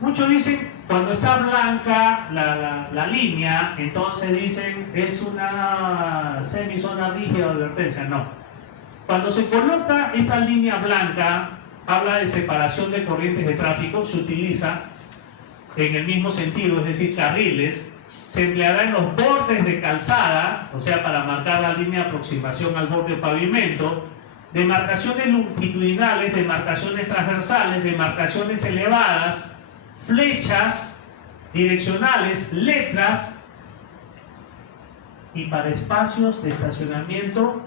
Muchos dicen, cuando está blanca la línea, entonces dicen, es una semizona rígida o advertencia. No. Cuando se coloca esta línea blanca, habla de separación de corrientes de tráfico, se utiliza en el mismo sentido, es decir, carriles, se empleará en los bordes de calzada, o sea, para marcar la línea de aproximación al borde de pavimento, demarcaciones longitudinales, demarcaciones transversales, demarcaciones elevadas, flechas direccionales, letras, y para espacios de estacionamiento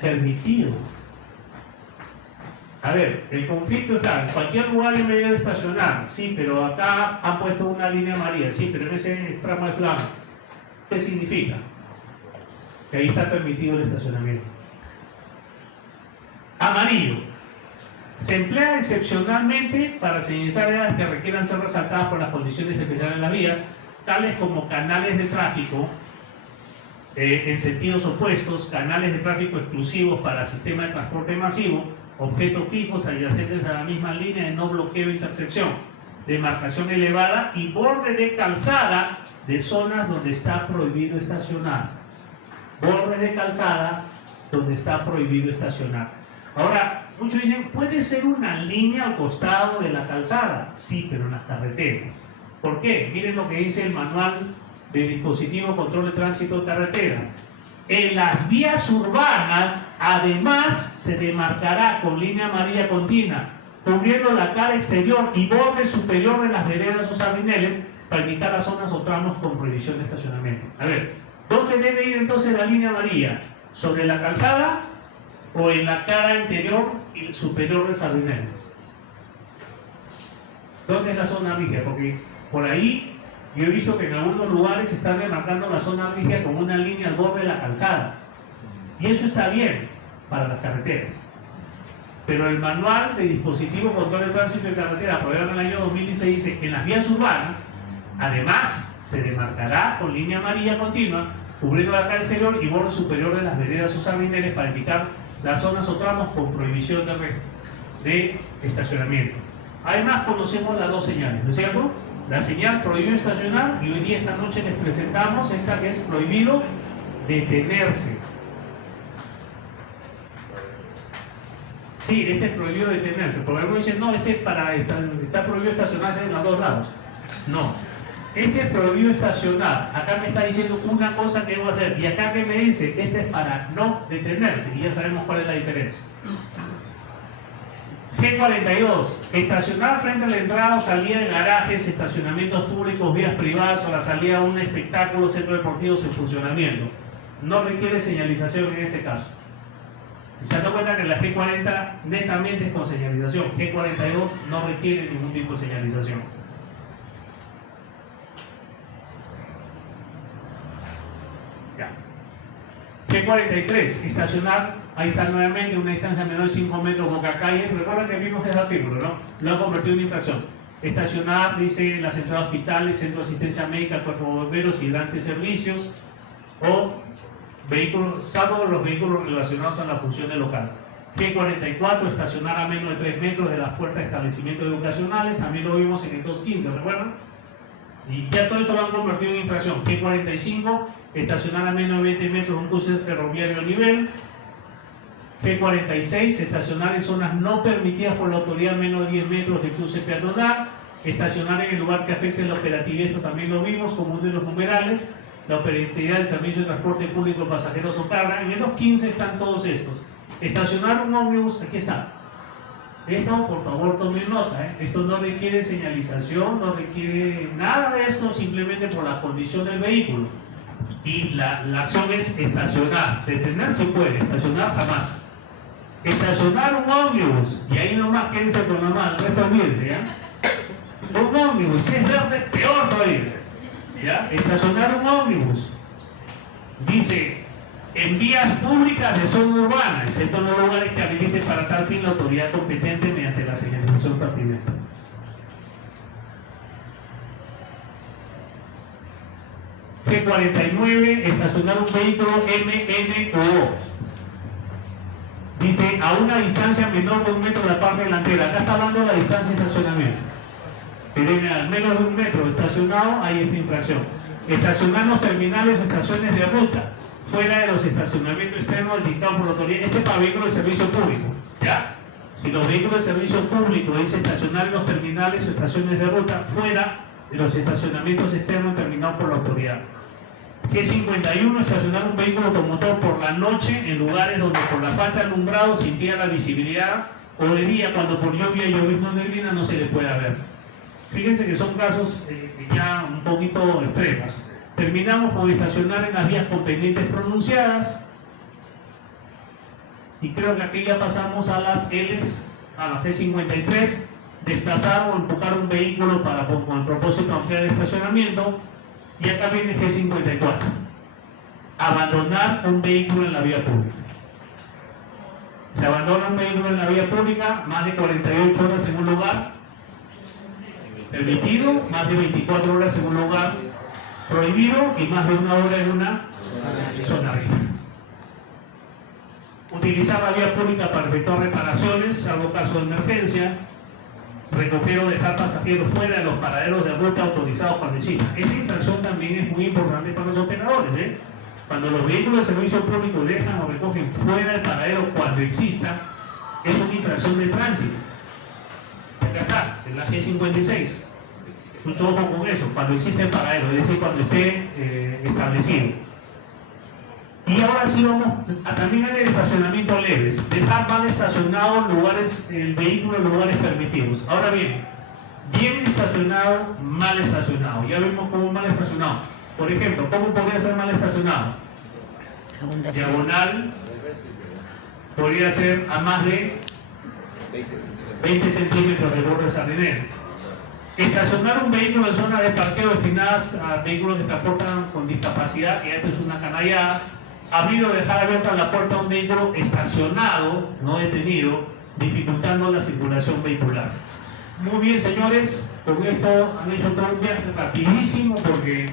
permitido. A ver, el conflicto está en cualquier lugar en medio de estacionar, sí, pero acá han puesto una línea amarilla, sí, pero en ese tramo de plano. ¿Qué significa? Que ahí está permitido el estacionamiento. Amarillo. Se emplea excepcionalmente para señalizar áreas que requieran ser resaltadas por las condiciones especiales de las vías, tales como canales de tráfico en sentidos opuestos, canales de tráfico exclusivos para sistema de transporte masivo, objetos fijos adyacentes a la misma línea de no bloqueo de intersección, demarcación elevada y borde de calzada de zonas donde está prohibido estacionar. Bordes de calzada donde está prohibido estacionar. Ahora, muchos dicen, ¿puede ser una línea al costado de la calzada? Sí, pero en las carreteras. ¿Por qué? Miren lo que dice el manual de dispositivo control de tránsito de carreteras. En las vías urbanas, además, se demarcará con línea amarilla continua, cubriendo la cara exterior y borde superior de las veredas o sardineles para indicar las zonas o tramos con prohibición de estacionamiento. A ver, ¿dónde debe ir entonces la línea amarilla? ¿Sobre la calzada o en la cara interior y superior de sardineles? ¿Dónde es la zona rígida? Porque por ahí yo he visto que en algunos lugares se están demarcando la zona rígida con una línea al borde de la calzada. Y eso está bien para las carreteras. Pero el manual de dispositivo control de tránsito de carretera, aprobado en el año 2016, dice que en las vías urbanas, además, se demarcará con línea amarilla continua, cubriendo la cara exterior y borde superior de las veredas o sardineles para indicar las zonas o tramos con prohibición de estacionamiento. Además, conocemos las dos señales, ¿no es cierto? La señal prohibido estacionar, y hoy día, esta noche, les presentamos esta que es prohibido detenerse. Sí, este es prohibido detenerse. Por ejemplo, dicen, no, este es está prohibido estacionarse en los dos lados. No, este es prohibido estacionar. Acá me está diciendo una cosa que debo hacer, y acá que me dice, este es para no detenerse, y ya sabemos cuál es la diferencia. G42, estacionar frente a la entrada o salida de garajes, estacionamientos públicos, vías privadas o la salida a un espectáculo, centro deportivo en funcionamiento. No requiere señalización en ese caso. Se dan cuenta que la G40 netamente es con señalización. G42 no requiere ningún tipo de señalización. Ya. G43, estacionar, ahí está nuevamente, una distancia menor de 5 metros boca calle. Recuerda que vimos ese artículo, ¿no? Lo han convertido en infracción. Estacionar, dice, en las entradas de hospitales, centro de asistencia médica, cuerpo de bomberos, hidrantes servicios o vehículos, salvo los vehículos relacionados a la función del local. G44, estacionar a menos de 3 metros de las puertas de establecimientos educacionales, también lo vimos en el 215, ¿recuerdan? Y ya todo eso lo han convertido en infracción. G45, estacionar a menos de 20 metros de un cruce ferroviario a nivel. G46, estacionar en zonas no permitidas por la autoridad menos de 10 metros de cruce peatonal. Estacionar en el lugar que afecte la operatividad, esto también lo vimos como uno de los numerales. La operatividad del servicio de transporte público, pasajeros o carga. En los 15 están todos estos. Estacionar un ómnibus, aquí está. Esto, por favor, tomen nota. Esto no requiere señalización, no requiere nada de esto, simplemente por la condición del vehículo. Y la acción es estacionar. Detener se puede, estacionar jamás. Estacionar un ómnibus, y ahí nomás quédense con normal, el resto olvídense, ¿ya? Un ómnibus, si es verde, peor todavía. ¿Ya? Estacionar un ómnibus. Dice, en vías públicas de zona urbana, excepto en los lugares que habiliten para tal fin la autoridad competente mediante la señalización pertinente. G49, estacionar un vehículo MNO. Dice, a una distancia menor de 1 metro de la parte delantera. Acá está hablando de la distancia de estacionamiento. Al menos de 1 metro estacionado, hay esta infracción. Estacionar en los terminales o estaciones de ruta, fuera de los estacionamientos externos indicados por la autoridad. Este es para vehículos de servicio público, ¿ya? Si los vehículos de servicio público dice estacionar en los terminales o estaciones de ruta, fuera de los estacionamientos externos determinados por la autoridad. G51, estacionar un vehículo automotor por la noche en lugares donde por la falta de alumbrado se impida la visibilidad, o de día cuando por lluvia y llovizna neblina no se le pueda ver. Fíjense que son casos ya un poquito extremos. Terminamos con estacionar en las vías con pendientes pronunciadas. Y creo que aquí ya pasamos a las L's, a la G53, desplazar o empujar un vehículo con el propósito de ampliar el estacionamiento. Y acá viene G54, abandonar un vehículo en la vía pública. Se abandona un vehículo en la vía pública más de 48 horas en un lugar permitido, más de 24 horas en un lugar prohibido y más de 1 hora en una zona rígida. Utilizar la vía pública para efectuar reparaciones, salvo caso de emergencia. Recoger o dejar pasajeros fuera de los paraderos de ruta autorizados por vecinos. Esta infracción también es muy importante para los operadores. Cuando los vehículos de servicio público dejan o recogen fuera del paradero cuando exista, es una infracción de tránsito. Acá está, en la G56. Mucho ojo con eso, cuando existe el paradero, es decir, cuando esté establecido. Y ahora sí vamos a terminar el estacionamiento leves. Dejar mal estacionado el vehículo en lugares permitidos. Ahora bien estacionado, mal estacionado. Ya vemos cómo mal estacionado. Por ejemplo, ¿cómo podría ser mal estacionado? Diagonal podría ser a más de 20 centímetros de borde sardinero. Estacionar un vehículo en zonas de parqueo destinadas a vehículos que transportan con discapacidad, que esto es una canallada. Abrir o dejar abierta la puerta a un vehículo estacionado, no detenido, dificultando la circulación vehicular. Muy bien, señores, con esto han hecho todo un viaje rapidísimo porque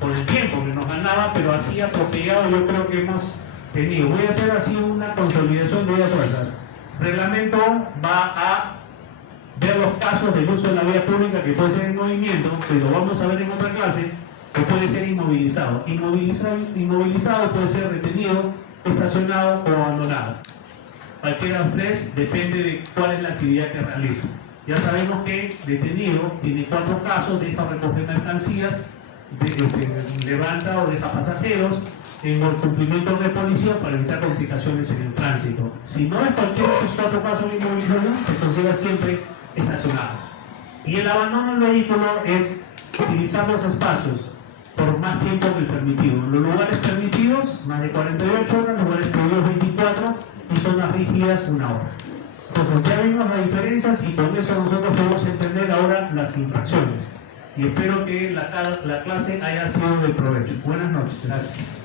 por el tiempo que nos ganaba, pero así atropellado yo creo que hemos tenido. Voy a hacer así una consolidación de las fuerzas. Reglamento va a ver los casos del uso de la vía pública que puede ser en movimiento, que lo vamos a ver en otra clase, o puede ser inmovilizado. Inmovilizado puede ser retenido, estacionado o abandonado. Cualquiera de los tres depende de cuál es la actividad que realiza. Ya sabemos que detenido tiene 4 casos: deja recoger mercancías, levanta o deja pasajeros, en el cumplimiento de policía para evitar complicaciones en el tránsito. Si no es cualquiera de estos 4 casos de inmovilización, se considera siempre estacionados. Y el abandono del vehículo es utilizar los espacios por más tiempo que el permitido. En los lugares permitidos, más de 48 horas, lugares prohibidos 24 y zonas rígidas 1 hora. Entonces ya vimos las diferencias y con eso nosotros podemos entender ahora las infracciones. Y espero que la clase haya sido de provecho. Buenas noches. Gracias.